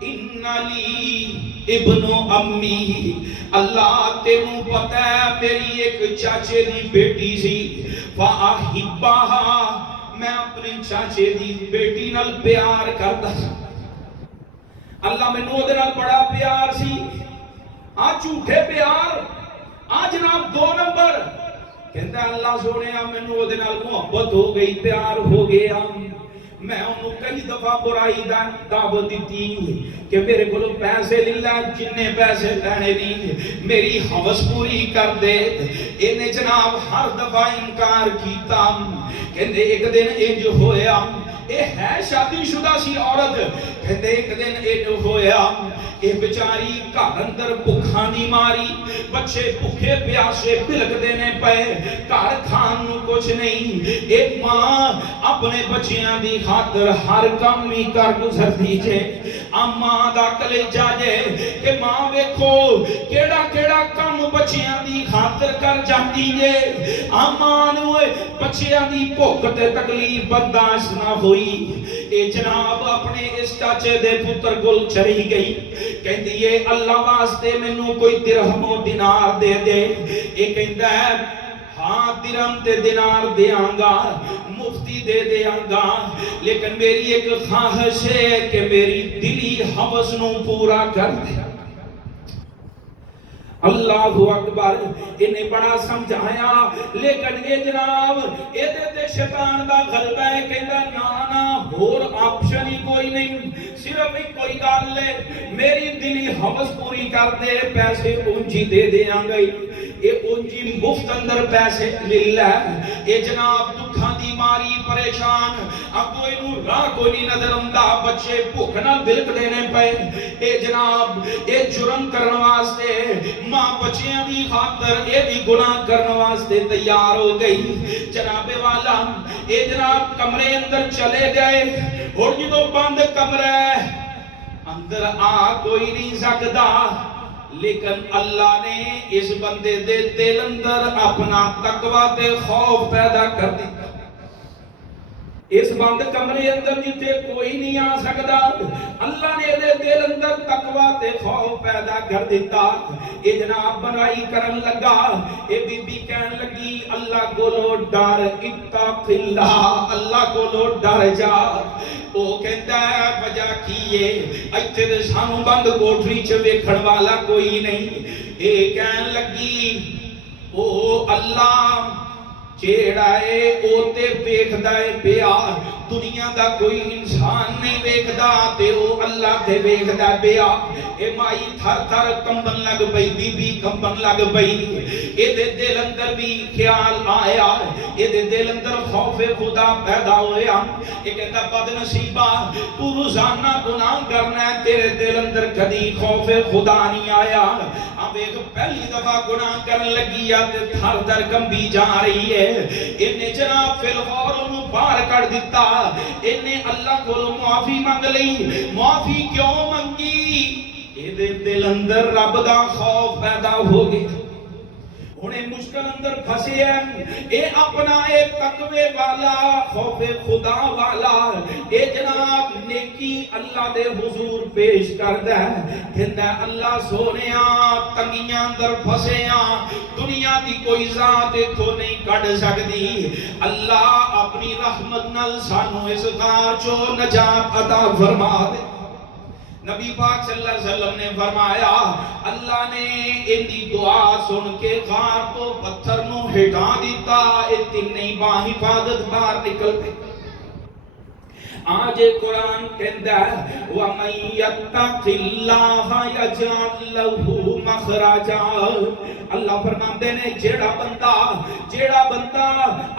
ان لی ابن امی. اللہ تینوں پتہ ہے میری ایک چاچے دی بیٹی سی فاحبھا میں اپنے چاچے دی بیٹی نال پیار کردا سا. اللہ مینوں اودے نال بڑا پیار سی. جھوٹے پیار جناب 2 نمبر کہندا اللہ سونیا مینوں اودے نال محبت ہو گئی پیار ہو گیا. میں انہوں کئی دفعہ برائی دا دعوت دیتی کہ میرے کو پیسے لے لے جننے پیسے لینے نہیں میری حوث پوری کر دے. انہیں جناب ہر دفعہ انکار کیتا. کہندے ایک دن انج ہویا اے ہے شادی شدہ سی عورت کہندے ایک دن انج ہویا اے بیچاری گھر اندر بھکھاں دی ماری بچے بھوکے پیاسے بلکدے نے پئے گھر کھان نوں کچھ نہیں. اے ماں اپنے بچیاں دی خاطر ہر کام ہی کر گزردی جے. मां दा कलेजा जे कि मां वेखो केड़ा केड़ा काम बच्चियां दी खातर कर जाती जे। मां नूं बच्चियां दी भुख ते तकलीफ बर्दाश्त ना हुई। ए जनाब अपने इस चाचे दे पुत्र कोल चली गई, कहंदी है अल्लाह वास्ते मैनू कोई दिरहम दिनार दे दे। ए कहंदा है हाँ दिरहम ते दिनार देंगा, मुफ्ती दे देंगा, लेकिन मेरी एक ख्वाहिश है कि मेरी दिली हवस नू पूरा कर दे। अल्लाहु अकबर। इन्हें बड़ा समझाया, लेकिन ये जनाब एदे ते शैतान दा गलबा है, कहंदा ना ना होर ऑप्शन ही कोई नहीं, सिर्फ एक कोई गल है, मेरी दिली हवस पूरी कर दे, पैसे ऊंची दे देंगे। ये ऊंची मुफ्त अंदर पैसे ले लै। ये जनाब दुखा दी मारी परेशान, अगो इनू राह कोई नहीं नजर आंदा, बच्चे भुख नाल बिलक देने पे। ये जनाब ये जुर्म करने वास्ते मां बच्चियां दी खातर ये भी गुनाह करने वास्ते तैयार हो गई। जनाबे वाला ये जनाब कमरे अंदर चले गए, और जो बंद कमरा अंदर आ कोई नहीं सकता, लेकिन अल्लाह ने इस बंदे दे दिल अंदर अपना तकवा ते खौफ पैदा कर दिया। इस बंद कमरे अंदर जिथे कोई नहीं आ सकता, अल्लाह ने दे दिल अंदर तकवा ते खौफ पैदा कर दिता। ये जनाब बनाई करन लगा, ये बीबी कहन लगी अल्लाह कोलो डर, इत्तक़िल्ला, अल्लाह कोलो डर जा। ओ कहता है वजह की है, इत्थे ते सानू बंद कोठरी च वेखण वाला कोई नहीं। ये कहन लगी ओ अल्लाह जेड़ा है ओ ते वेखदा है पिया, दुनिया दा कोई इंसान नहीं वेखदा ते ओ अल्लाह ते वेखदा पिया। ए माई थर थर कंबन लग पई, बीबी कंबन लग पई। एदे दिल अंदर भी ख्याल आया, एदे दिल अंदर खौफे खुदा पैदा होया। ए कहंदा बदनसीबा तू रोजाना गुनाह करना है, तेरे दिल अंदर कदी खौफे खुदा नहीं आया। अब एक पहली दफा गुनाह करन लगी आ ते थर थर कंबी जा रही है। इन्हें जनाब फिलहाल उन्हें बाहर कर दिता। इन्हें अल्लाह को माफी मांग ली। माफी क्यों मंगी? ये दिल अंदर रब दा खौफ पैदा हो गया। उन्हें मुश्किल अंदर फंसे हैं, ये अपना एक तकवे वाला खौफे खुदा वाला ये जनाब नेकी अल्लाह दे हुजूर पेश करदा है। कहंदा अल्लाह सोनिया तंगियां अंदर फंसे हैं, दुनिया दी कोई जात इथों नहीं कढ सकदी। अल्लाह अपनी रहमत नाल सानू इस गार चो नजात अता फरमा दे। नबी पाक सल्लल्लाहु अलैहि वसल्लम ने फरमाया अल्लाह ने इनकी दुआ सुन के गार तो पत्थर नू हिटा दिता, ये तीनों बाह हिफाजत बाहर निकल गए। आज कुरान कहता है व मन यत्तक़िल्लाह यजअल लहू मखरजा। अल्लाह फरमाते ने जेड़ा बंदा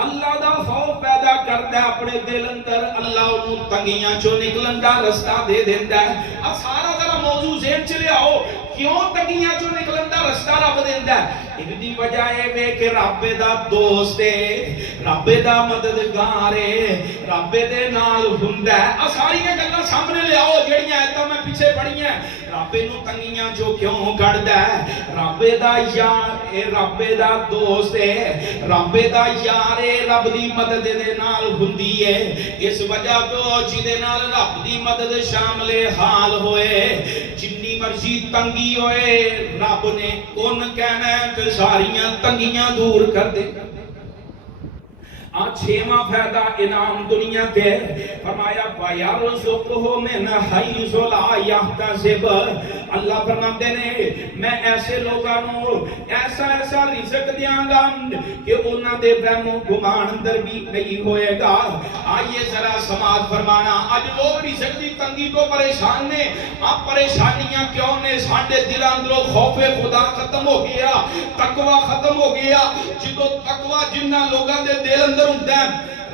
अल्लाह दा खौफ पैदा करदा है अपने दिल अंदर, अल्लाह उन्हें तंगियां चो निकलन दा रास्ता दे देंदा है। अब सारा जरा मौजू ज़हन च लियाओ, क्यों तंगियां चो निकलन दा रास्ता रब देंदा है? इहदी वजह है कि रब्बे दा दोस्त है, रब्बे दा मददगार है, रब्बे दे नाल हुंदा है। आ सारियां गल्लां सामने लियाओ जेड़ियां ऐतां मैं पीछे पढ़ियां। रब्बे नूं तंगियां चो क्यों कढदा है? रब्बे दा यार है, रब्बे दा दोस्त है, रब्बे दा यार है, रब दी मदद दे नाल हुंदी है। इस वजह तो जिदे नाल रब दी मदद शामिल हाल होए, जिन्नी मर्जी तंगी होए, रब ने उन कहना है सारियां तंगियां दूर कर दे। छेवां फायदा इनाम दुनिया के फरमाया वयरज़ुक़हु मिन हैसु ला यहतसिब। अल्लाह फरमाते ने मैं ऐसे लोगों को ऐसा रिज़्क़ देंगा कि उन्हां दे वहमो गुमान अंदर भी नहीं होएगा। आइए जरा समाज फरमाना आज लोग रिज़्क़ की तंगी तो परेशान ने। अब परेशानियां क्यों ने? साडे दिल अंदरों खौफे खुदा खत्म हो गया, तकवा खत्म हो गया। जो तकवा जिन्ना लोगों दे दिल अंदर हुंदा है,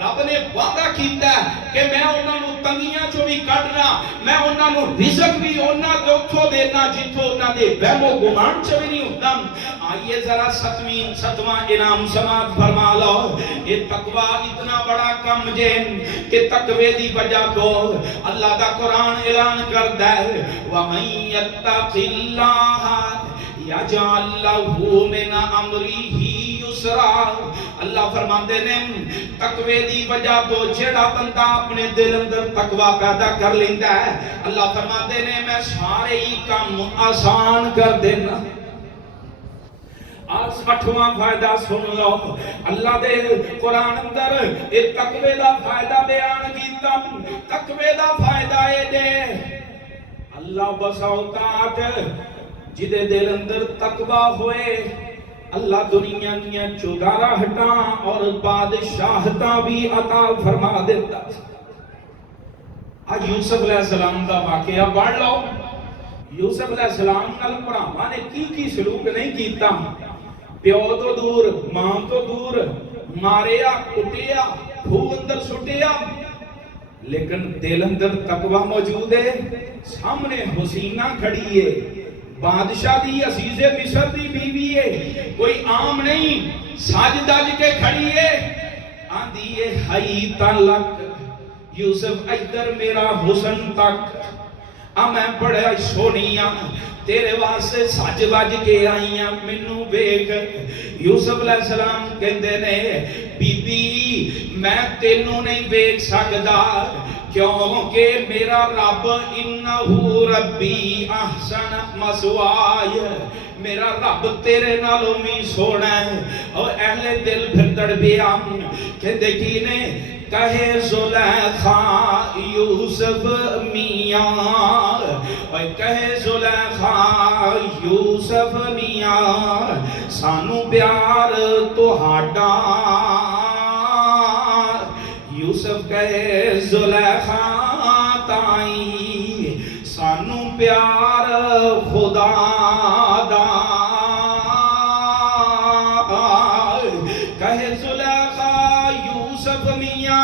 رب نے وعدہ کیتا ہے کہ میں انہاں نوں تنگیاں چوں بھی کڈنا، میں انہاں نوں رزق بھی انہاں دے اتھوں دینا جتھوں انہاں دے وہم و گمان چ بھی نہیں ہوندا۔ آئیے ذرا ستواں انعام سماعت فرما لو۔ یہ تقوی اتنا بڑا کم جے کہ تقوی دی وجہ تو اللہ دا قرآن اعلان کردا ہے وَمَن يَتَّقِ اللَّهَ یجعل لہ من امرہ یسرا۔ اللہ فرماندے نے تقوی دی وجہ تو جڑا بندہ اپنے دل اندر تقوی پیدا کر لیندا ہے، اللہ فرماندے نے میں سارے ہی کام آسان کر دینا۔ آج 8واں فائدہ سن لو، اللہ دے قرآن اندر ایک تقوی دا فائدہ بیان کیتا۔ تقوی دا فائدہ اے دے اللہ بسا اوقات جدے دل اندر تقوی ہوئے اللہ دنیا دیا چوداراہٹاں اور بادشاہتاں بھی عطا فرما دیتا۔ آج یوسف علیہ السلام دا واقعہ پڑھ لو، یوسف علیہ السلام نال بھراواں نے کی سلوک نہیں کیتا، پیو تو دور ماں تو دور، ماریا کٹیا کھو اندر سٹیا، لیکن دل اندر تقوی موجود ہے۔ سامنے حسینہ کھڑی ہے، بادشاہ دی عزیز مصر دی بیوی ہے، کوئی عام نہیں، ساج داج کے کھڑی ہے، آندھی ہے ہائی تلک یوسف ادھر میرا حسن تک، میں بڑا سونیاں تیرے واسطے سج بج کے آئیاں مینوں ویکھ۔ یوسف علیہ السلام کہندے نے بی بی میں تینوں نہیں ویکھ سکدا کیونکہ میرا رب انہو ربی احسن مثوائے، میرا رب تیرے نالوں بھی سونا ہے۔ اور اہل دل پھر تڑپیا کہندے کی نے کہے زلیخا یوسف میاں، اور کہے زلیخا یوسف میاں سانو پیار تہاڈا، یوسف کہے زلیخا تائی سانو پیار خدا دا، کہے زلیخا یوسف میاں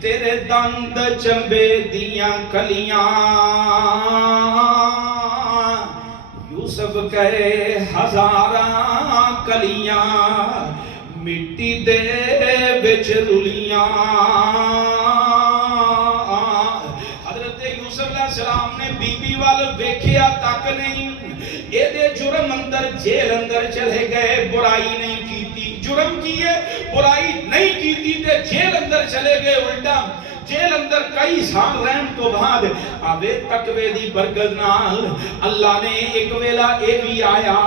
تیرے دند چمبے دیاں کلیاں، یوسف کہے ہزاراں کلیاں مٹی دے وچ رلیاں۔ حضرت یوسف علیہ السلام نے بی بی وال ویکھیا تک نہیں، اے دے جرم اندر جیل اندر چلے گئے، برائی نہیں کیتی، جرم کیے برائی نہیں کیتی تے جیل اندر چلے گئے، الٹا جیل اندر کئی سال رہن تو بعد آوے تقوی دی برکت نال اللہ نے ایک ویلا اے بھی آیا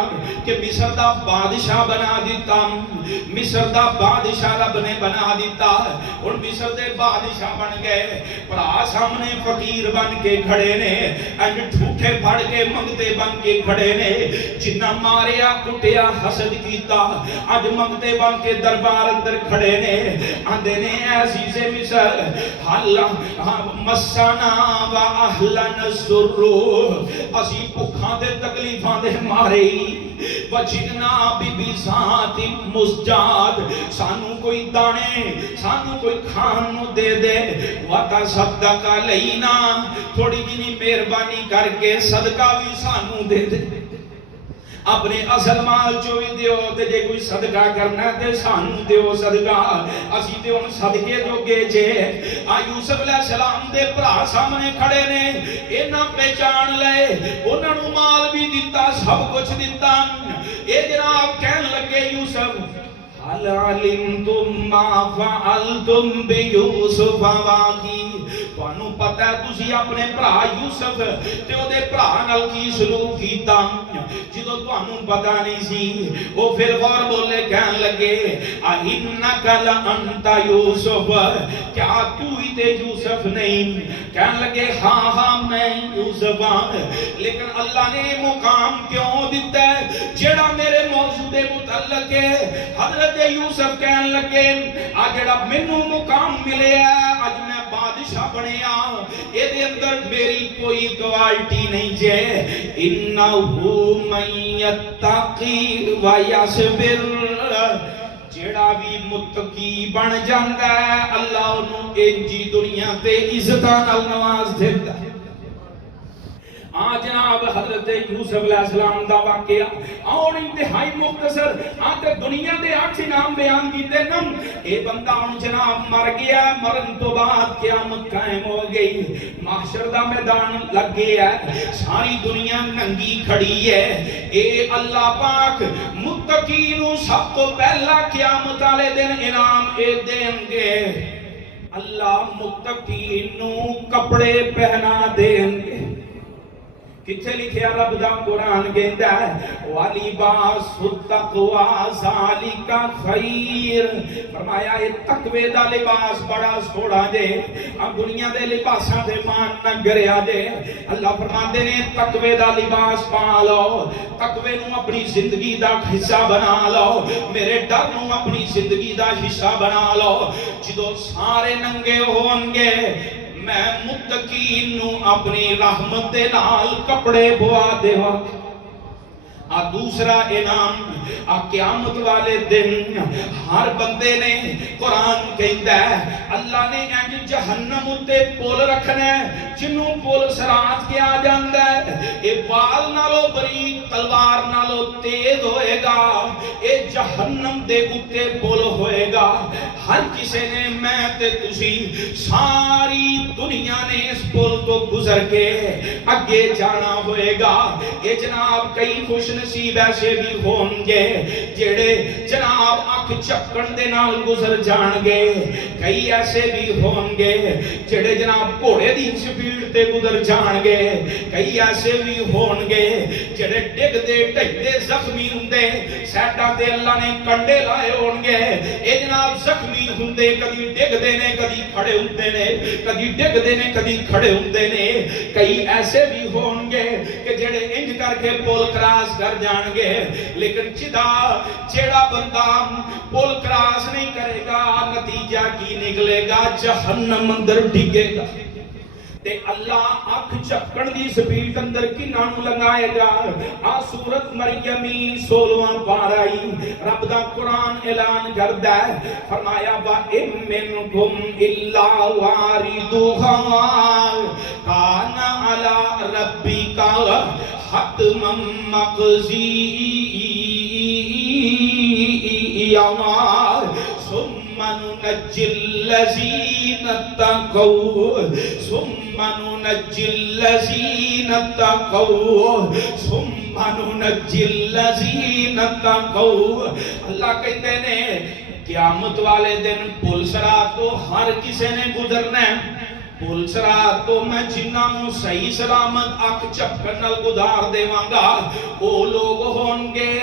کہ مصر دا بادشاہ بنا دیتا، مصر دا بادشاہ رب نے بنا دیتا، اور مصر دے بادشاہ بن گئے، پر سامنے فقیر بن کے کھڑے نے، انج ٹھوٹے پھڑ کے منگتے بن کے کھڑے نے، جنہ ماریا کٹیا حسد کیتا اج منگتے بن کے دربار اندر کھڑے نے، آندے نے اے عزیز مصر مسنا و اہلن سرو، اسی بھکھاں دے تکلیفاں دے مارے وجنا بی بی ذات مسجاد، سانو کوئی دانے سانو کوئی کھان نو دے دے، وتصدق علینا تھوڑی جنی مہربانی کر کے صدقہ بھی سانو دے دے، اپنے اصل مال جو بھی دیو تے جے کوئی صدقہ کرنا تے سانو دیو صدقہ، اسی تے ان صدقے جو گے جے۔ یوسف علیہ السلام دے بھرا سامنے کھڑے نے، انہاں پہچان لے، انہاں نوں مال بھی دیتا سب کچھ دیتا، اے جناب کہن لگے یوسف حَلْ عَلِمْتُمْ مَا فَعَلْتُمْ بِيُوسُفَ وَأَخِيهِ، تانوں پتہ ہے تسی اپنے بھرا یوسف تے او دے بھرا نال کی سلوک کیتا، جدوں تانوں پتہ نہیں سی او پھر غور بولے کہن لگے اِنَّكَ لَأَنْتَ یوسف، کیا تو ہی تے یوسف نہیں؟ کہن لگے ہاں ہاں میں یوسف ہاں، لیکن اللہ نے مقام کیوں دیتا ہے جیڑا میرے موضوع دے متعلق ہے؟ حضرت یوسف کہن لگے آ جڑا مینوں مقام ملے ہے، اج میں بادشاہ بنیا، اے دے اندر میری کوئی کوالٹی نہیں جے، انہو من یتقی و یصبر، جیڑا بھی متقی بن جاندا ہے اللہ انہوں انجی دنیا تے عزتاں نال نواز دیندا ہے۔ جناب حضرت یوسف علیہ السلام دا واقعہ اور انتہائی مختصر تے دنیا دے 8 انعام بیان کیتے نم اے بندہ ہن جناب مر گیا، مرن تو بعد قیامت قائم ہو گئی، محشر دا میدان لگ گیا، ساری دنیا ننگی کھڑی ہے۔ اے اللہ پاک متقی نو سب تو پہلا قیامت والے دن انعام اے دیں گے، اللہ متقی نو کپڑے پہنا دیں گے۔ کتھے لکھیا رب دا قرآن کہندا ہے وَلِبَاسُ التَّقْوَىٰ ذَلِكَ خَيْرٌ، فرمایا یہ تقوی دا لباس بڑا سوڑا جے، اب دنیا دے لباساں دے مان نہ گریا جے۔ اللہ فرماندے نے تقوی دا لباس پا لو، تقوی نو اپنی زندگی دا حصہ بنا لو، میرے ڈر نو اپنی زندگی دا حصہ بنا لو، جدو سارے ننگے ہون گے میں متقین نو اپنی رحمت دے نال کپڑے بوا دیواں۔ دوسرا انعام قیامت والے دن ہر بندے نے قرآن کہندا ہے اللہ نے انج جہنم تے پول رکھنا ہے جنوں پول سرات کے آ جاندا ہے، اے بال نالو بریک تلوار نالو تیز ہوئے گا، اے جہنم دے اتے پول ہوئے گا۔ ہر کسی نے میں تے تسی ساری دنیا نے اس پول تو گزر کے اگے جانا ہوئے گا۔ اے جناب کئی خوش نصیب ایسے بھی ہون گے جڑے جناب اکھ چکن دے نال گزر جان گے، کئی ایسے بھی ہون گے جڑے جناب گھوڑے دی سپیڈ تے گزر جان گے، کئی ایسے بھی ہون گے جڑے ڈگ دے ڈگدے زخمی ہوندے سیڈاں تے اللہ نے کنڈے لائے ہون گے، اے جناب زخمی ہوندے کدی ڈگ دے نے کدی کھڑے ہوندے نے، کدی ڈگ دے نے کدی کھڑے ہوندے نے، کئی ایسے بھی ہون گے کہ جڑے انج کر کے پول کراس کر جان گے، لیکن جیڑا بندہ پول کراس نہیں کرے گا نتیجہ کی نکلے گا جہنم اندر ڈگے گا۔ تے اللہ اکھ چکن دی سپیڈ اندر کناں نوں لگائے گا۔ سورت مریمی 16واں پارہ رب دا قرآن اعلان کردا ہے، فرمایا وَإِن مِّنكُمْ إِلَّا وَارِدُهَا كَانَ عَلَىٰ رَبِّكَ حَتْمًا مَّقْضِيًّا ثُمَّ نُنَجِّي الَّذِينَ اتَّقَوْا ثُمَّ نُنَجِّي الَّذِينَ اتَّقَوْا ثُمَّ نُنَجِّي الَّذِينَ اتَّقَوْا۔ اللہ کہتے ہیں قیامت والے دن پل صراط تو ہر کسی نے گزرنا ہے، پل صراط تو میں جنہاں نوں صحیح سلامت اکھ چپکن نال گزار دیواں گا او لوگ ہون گے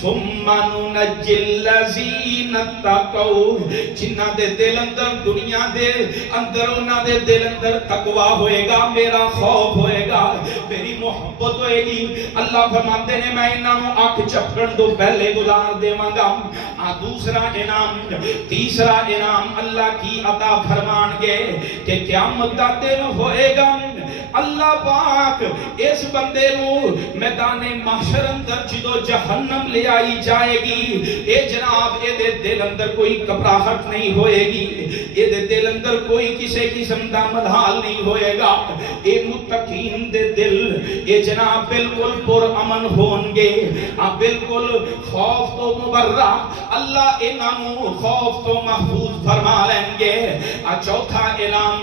ثم ننجی الذین اتقوا، جنہاں دے دل اندر دنیا دے اندر انہاں دے دل اندر تقوی ہوئے گا، میرا خوف ہوئے گا، میری محبت ہوئے گی۔ اللہ فرماتے نے میں انہاں نوں اکھ چپکن تو پہلے گزار دیواں گا۔ دوسرا انعام، تیسرا انعام اللہ کی عطا فرمان گے کہ قیامت دا دن ہوئے گا، اللہ پاک اس بندے نو میدان محشر اندر جدو جہنم لے آئی جائے گی، اے جناب اے دے دل اندر کوئی گھبراہٹ نہیں ہوئے گی، اے دے دل اندر کوئی کسی قسم دا ملال نہیں ہوئے گا، اے متقین دے دل اے جناب بالکل پر امن ہون گے، بالکل خوف تو مبرہ، اللہ انہوں خوف تو محفوظ فرما لیں گے۔ چوتھا انعام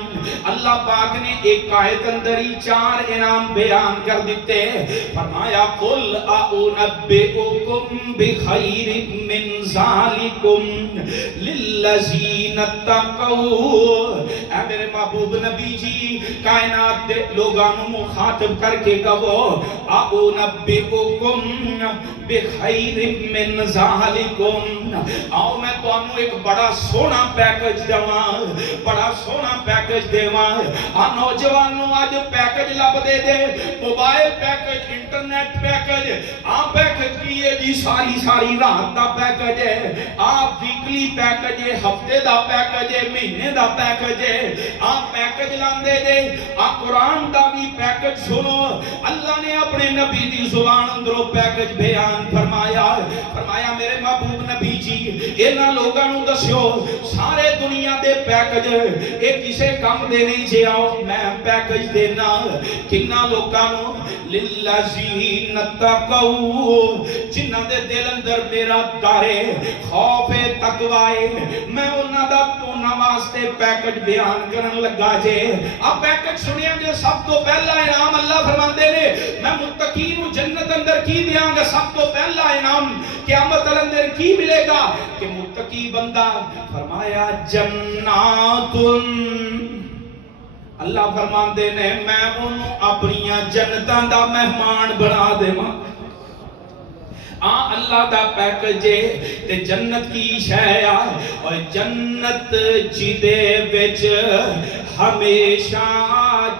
اللہ پاک نے ایک آیت اندر ہی 4 انعام بیان کر دیتے، فرمایا قل اعنبئکم بخیر من ذالکم للذین اتقوا، اے میرے محبوب نبی جی کائنات دے لوگاں نوں مخاطب کر کے کہو اعنبئکم بخیر من ذالکم، آؤ میں تو انہوں ایک بڑا سونا پیکج دیواں، بڑا سونا پیکج دیواں۔ نوجوانوں آج پیکج لب دے دے، موبائل پیکج، انٹرنیٹ پیکج، پیکج کی ہے جی ساری رات دا پیکج ہے، ویکلی پیکج ہے، ہفتے دا پیکج ہے، مہینے دا پیکج ہے، پیکج لاندے دے۔ قرآن دا بھی پیکج سنو، اللہ نے اپنے نبی دی زبان اندروں پیکج بیان فرمایا، فرمایا میرے محبوب نبی جی انہاں لوگوں نو دسیو سارے دنیا دے پیکج اے کسے کم دے نہیں جے آؤ میں پیکج دینا کنا لوگوں نو للذین تقوا جنہاں دے دل اندر میرا ڈارے خوف تقوی میں انہاں دا انہاں واسطے پیکج بیان کرن لگا جے اب پیکج سنیا جے سب تو پہلا انعام اللہ فرماندے نے میں متقین جنت اندر کی دیاں گا سب تو پہلا انعام قیامت اندر کی ملے گا کہ متقی بندہ فرمایا جنات اللہ فرماندے نے میں انہوں اپنی جنتاں دا مہمان بنا دے ماں اللہ دا پیکجے تے جنت کی شے اور جنت جی دے وچ ہمیشہ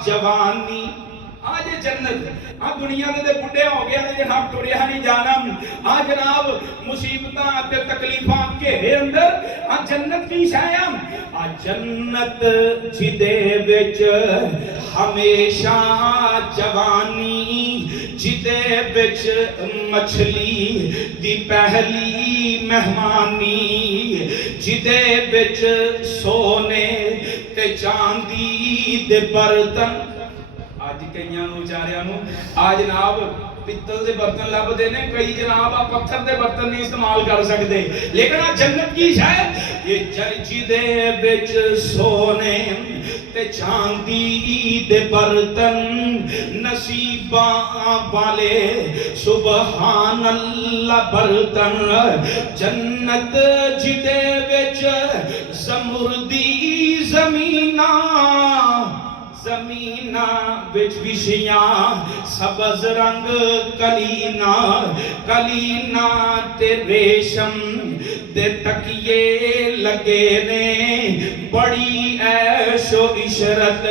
جوانی آج جنت دنیا دے بڑھے ہو گیا تے جناب ٹریا نہیں جانا جناب مصیبتاں تے تکلیفاں کے اندر جنت کی شے جنت جی دے وچ ہمیشہ جوانی جی دے وچ مچھلی دی پہلی مہمانی جی دے وچ سونے تے چاندی دے برتن آج کئیاں نو چاریاں نو آج جناب پتل دے برتن لب دے نے کئی جناب پتھر دے برتن نہیں استعمال کر سکتے لیکن جنت کی شاید یہ جی دے وچ سونے تے چاندی دے برتن نصیباں والے سبحان اللہ برتن جنت جی دے وچ زمردی زمینہ زمینہ بچ وشیاں سبز رنگ کلینا کلینا تے ریشم دے تکیے لگے نے بڑی عیش و عشرت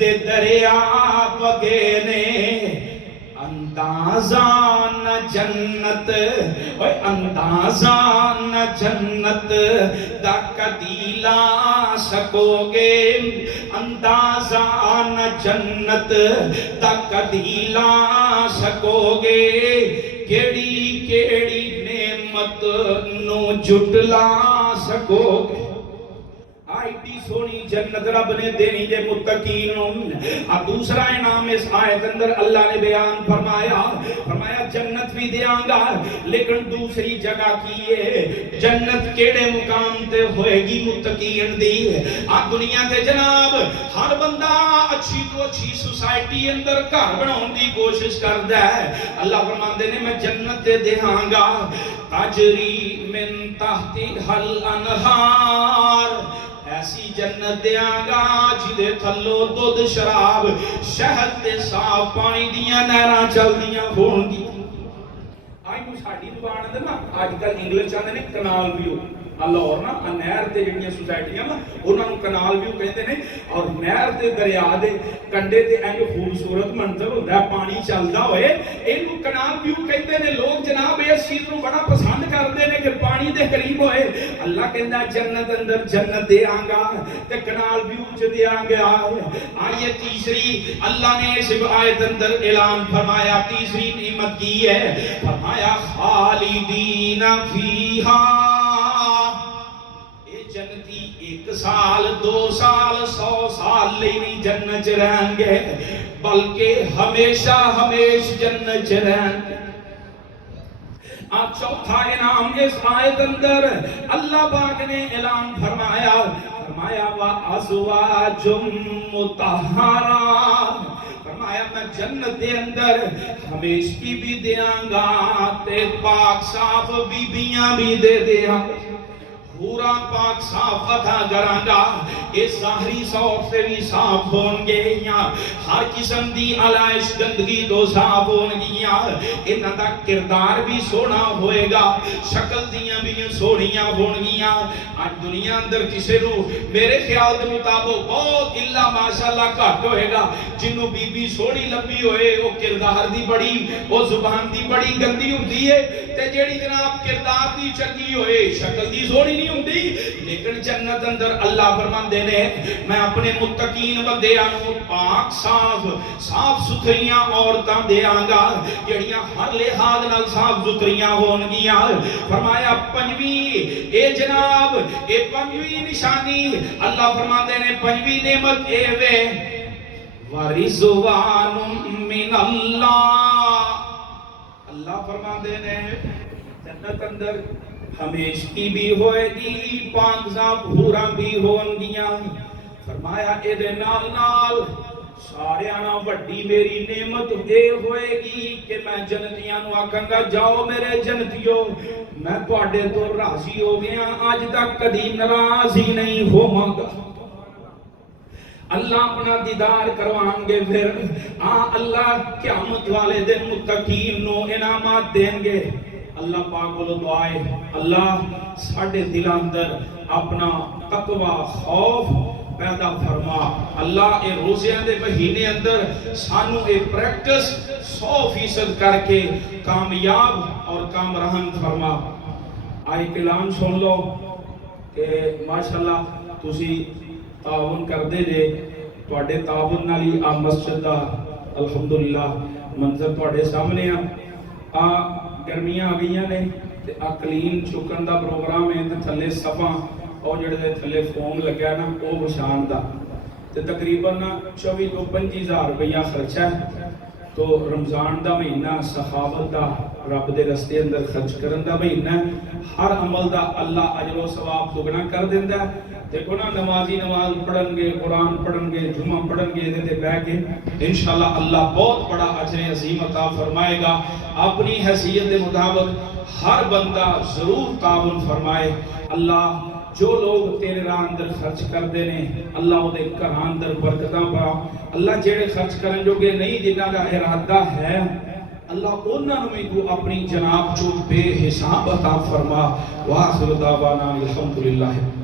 دے دریا بگے نے اندازان جنت اندازان جنت دا کدیلا سکو گے اندازان جنت دا کدیلا سکو گے کیڑی کیڑی نعمت نو جٹلا سکو گے ایڈی سونی جنت رب نے دینی جے متقین دوسرا انعام اس آیت اندر اللہ نے بیان فرمایا جنت بھی دیاں گا لیکن دوسری جگہ کی ہے جنت کیڑے مقام تے ہوئے گی متقین دی دنیا تے جناب ہر بندہ اچھی تو اچھی سوسائٹی اندر گھر بناؤن دی کوشش کردا ہے اللہ فرماندے نے میں جنت تے دیاں گا تجری من تحتی حل انہار ایسی جنت دیاں گا جدے تھلو دودھ شراب شہد تے صاف پانی دیاں نہراں چل دیاں ہون گی آئی نو ساڑی زبان اندر نا آج کل انگلش چاہتے ہیں کنال ویو لاہور نا نہر تے جڑیاں سوسائٹیاں نا انہاں نوں کنال ویو کہندے نے اور نہر تے دریا دے کنڈے تے انج خوبصورت منظر ہوندا ہے پانی چلدا ہوئے اینوں کنال ویو کہندے نے لوگ جناب اس چیز نوں بڑا پسند کردے نے کہ پانی دے قریب ہوئے اللہ کہندا جنت اندر جنت دیاں گا تے کنال ویو چ دیاں گا آیت تیسری اللہ نے اس آیت اندر اعلان فرمایا تیسری نعمت کی ہے فرمایا خالدین فیہا جنتی 1 سال 2 سال 100 سال لئی نہیں جنت رہن گے بلکہ ہمیشہ ہمیش جنت رہن گے چوتھا انعام اس آیت اندر اللہ پاک نے اعلان فرمایا وَأَزْوَاجٌ مُطَہَّرَةٌ فرمایا میں جنت دے اندر ہمیش کی بھی دیاں گا تے پاک صاف بیبیاں بھی دے دیاں پورا پاک صاف عطا کراں گا اس ظاہری صوف سے بھی صاف ہون گے یا ہر قسم دی علائش گندگی تو صاف ہون گیا انہاں دا کردار بھی سونا ہوئے گا شکل دیاں بھی سونیاں ہون گیا آج دنیا اندر کسے نو میرے خیال دے مطابق بہت اللہ ماشاءاللہ گھٹ ہوئے گا جنوں بی بی سونی لمبی ہوئے وہ کردار دی بڑی وہ زبان دی بڑی گندی ہوندی ہے تے جیڑی جناب کردار دی چنگی ہوئے شکل دی سونی نہیں ہوندی لیکن جنت اندر اللہ فرماندے نے میں اپنے متقین بندیاں نو پاک صاف ستھریاں عورتاں دیاں گا جڑیاں ہر لحاظ نال صاف ستھریاں ہون گیاں فرمایا پنجویں اے جناب اے پنجویں نشانی اللہ فرماندے نے پنجویں نعمت اے وے وَرِضْوَانٌ مِّنَ اللَّهِ اللہ فرماندے نے جنت اندر ہمیشگی بھی ہوئے گی پاکزاں حوراں بھی ہون گیاں فرمایا اے دے نال نال سارے آنا وڈی میری نعمت اے ہوئے گی کہ میں جنتیاں نو آکھاں گا جاؤ میرے جنتیوں میں تواڈے تو راضی ہو گیا آج تک کدی ناراض ہی نہیں ہوواں گا اللہ اپنا دیدار کروان گے پھر اللہ قیامت والے دن متقین نو انعامات دیں گے اللہ پاک کو دعائے اللہ ساڑھے دل اندر اپنا تقوی خوف پیدا فرما اللہ اے روزیاں دے مہینے اندر سانو اے پریکٹس 100% کر کے کامیاب اور کامرہن فرما آئے کلام سن لو کہ ماشاءاللہ تسی تعاون کر دے جے تواڈے تعاون نال ہی آ مسجد دا الحمدللہ منظر تواڈے سامنے آ گرمیاں آ گئیاں نے تے آ کلین چکن دا پروگرام ہے تے تھلے صفاں او جڑے دے تھلے فوم لگیا نا او بشان دا تے تقریباً 24 تو 25 ہزار روپیہ خرچہ ہے تو رمضان دا مہینہ سخاوت دا رب دے رستے اندر خرچ کرن دا مہینہ ہر عمل دا اللہ اجر و ثواب دگنا کر دیندا ہے دیکھو نا نمازی نماز پڑھن گے قرآن پڑھن گے جمعہ پڑھن گے دے بیٹھ کے انشاءاللہ اللہ بہت بڑا اجر عظیم عطا فرمائے گا اپنی حیثیت کے مطابق ہر بندہ ضرور تعاون فرمائے اللہ جو لوگ تیرے راہ اندر خرچ کر دینے اللہ دے گھراں اندر برکتاں پا اللہ جڑے خرچ کرن جو کہ نہیں جنہاں دا ارادہ ہے اللہ انہاں نوں بھی تو اپنی جناب چو بے حساب عطا فرما وآخر دعوانا الحمدللہ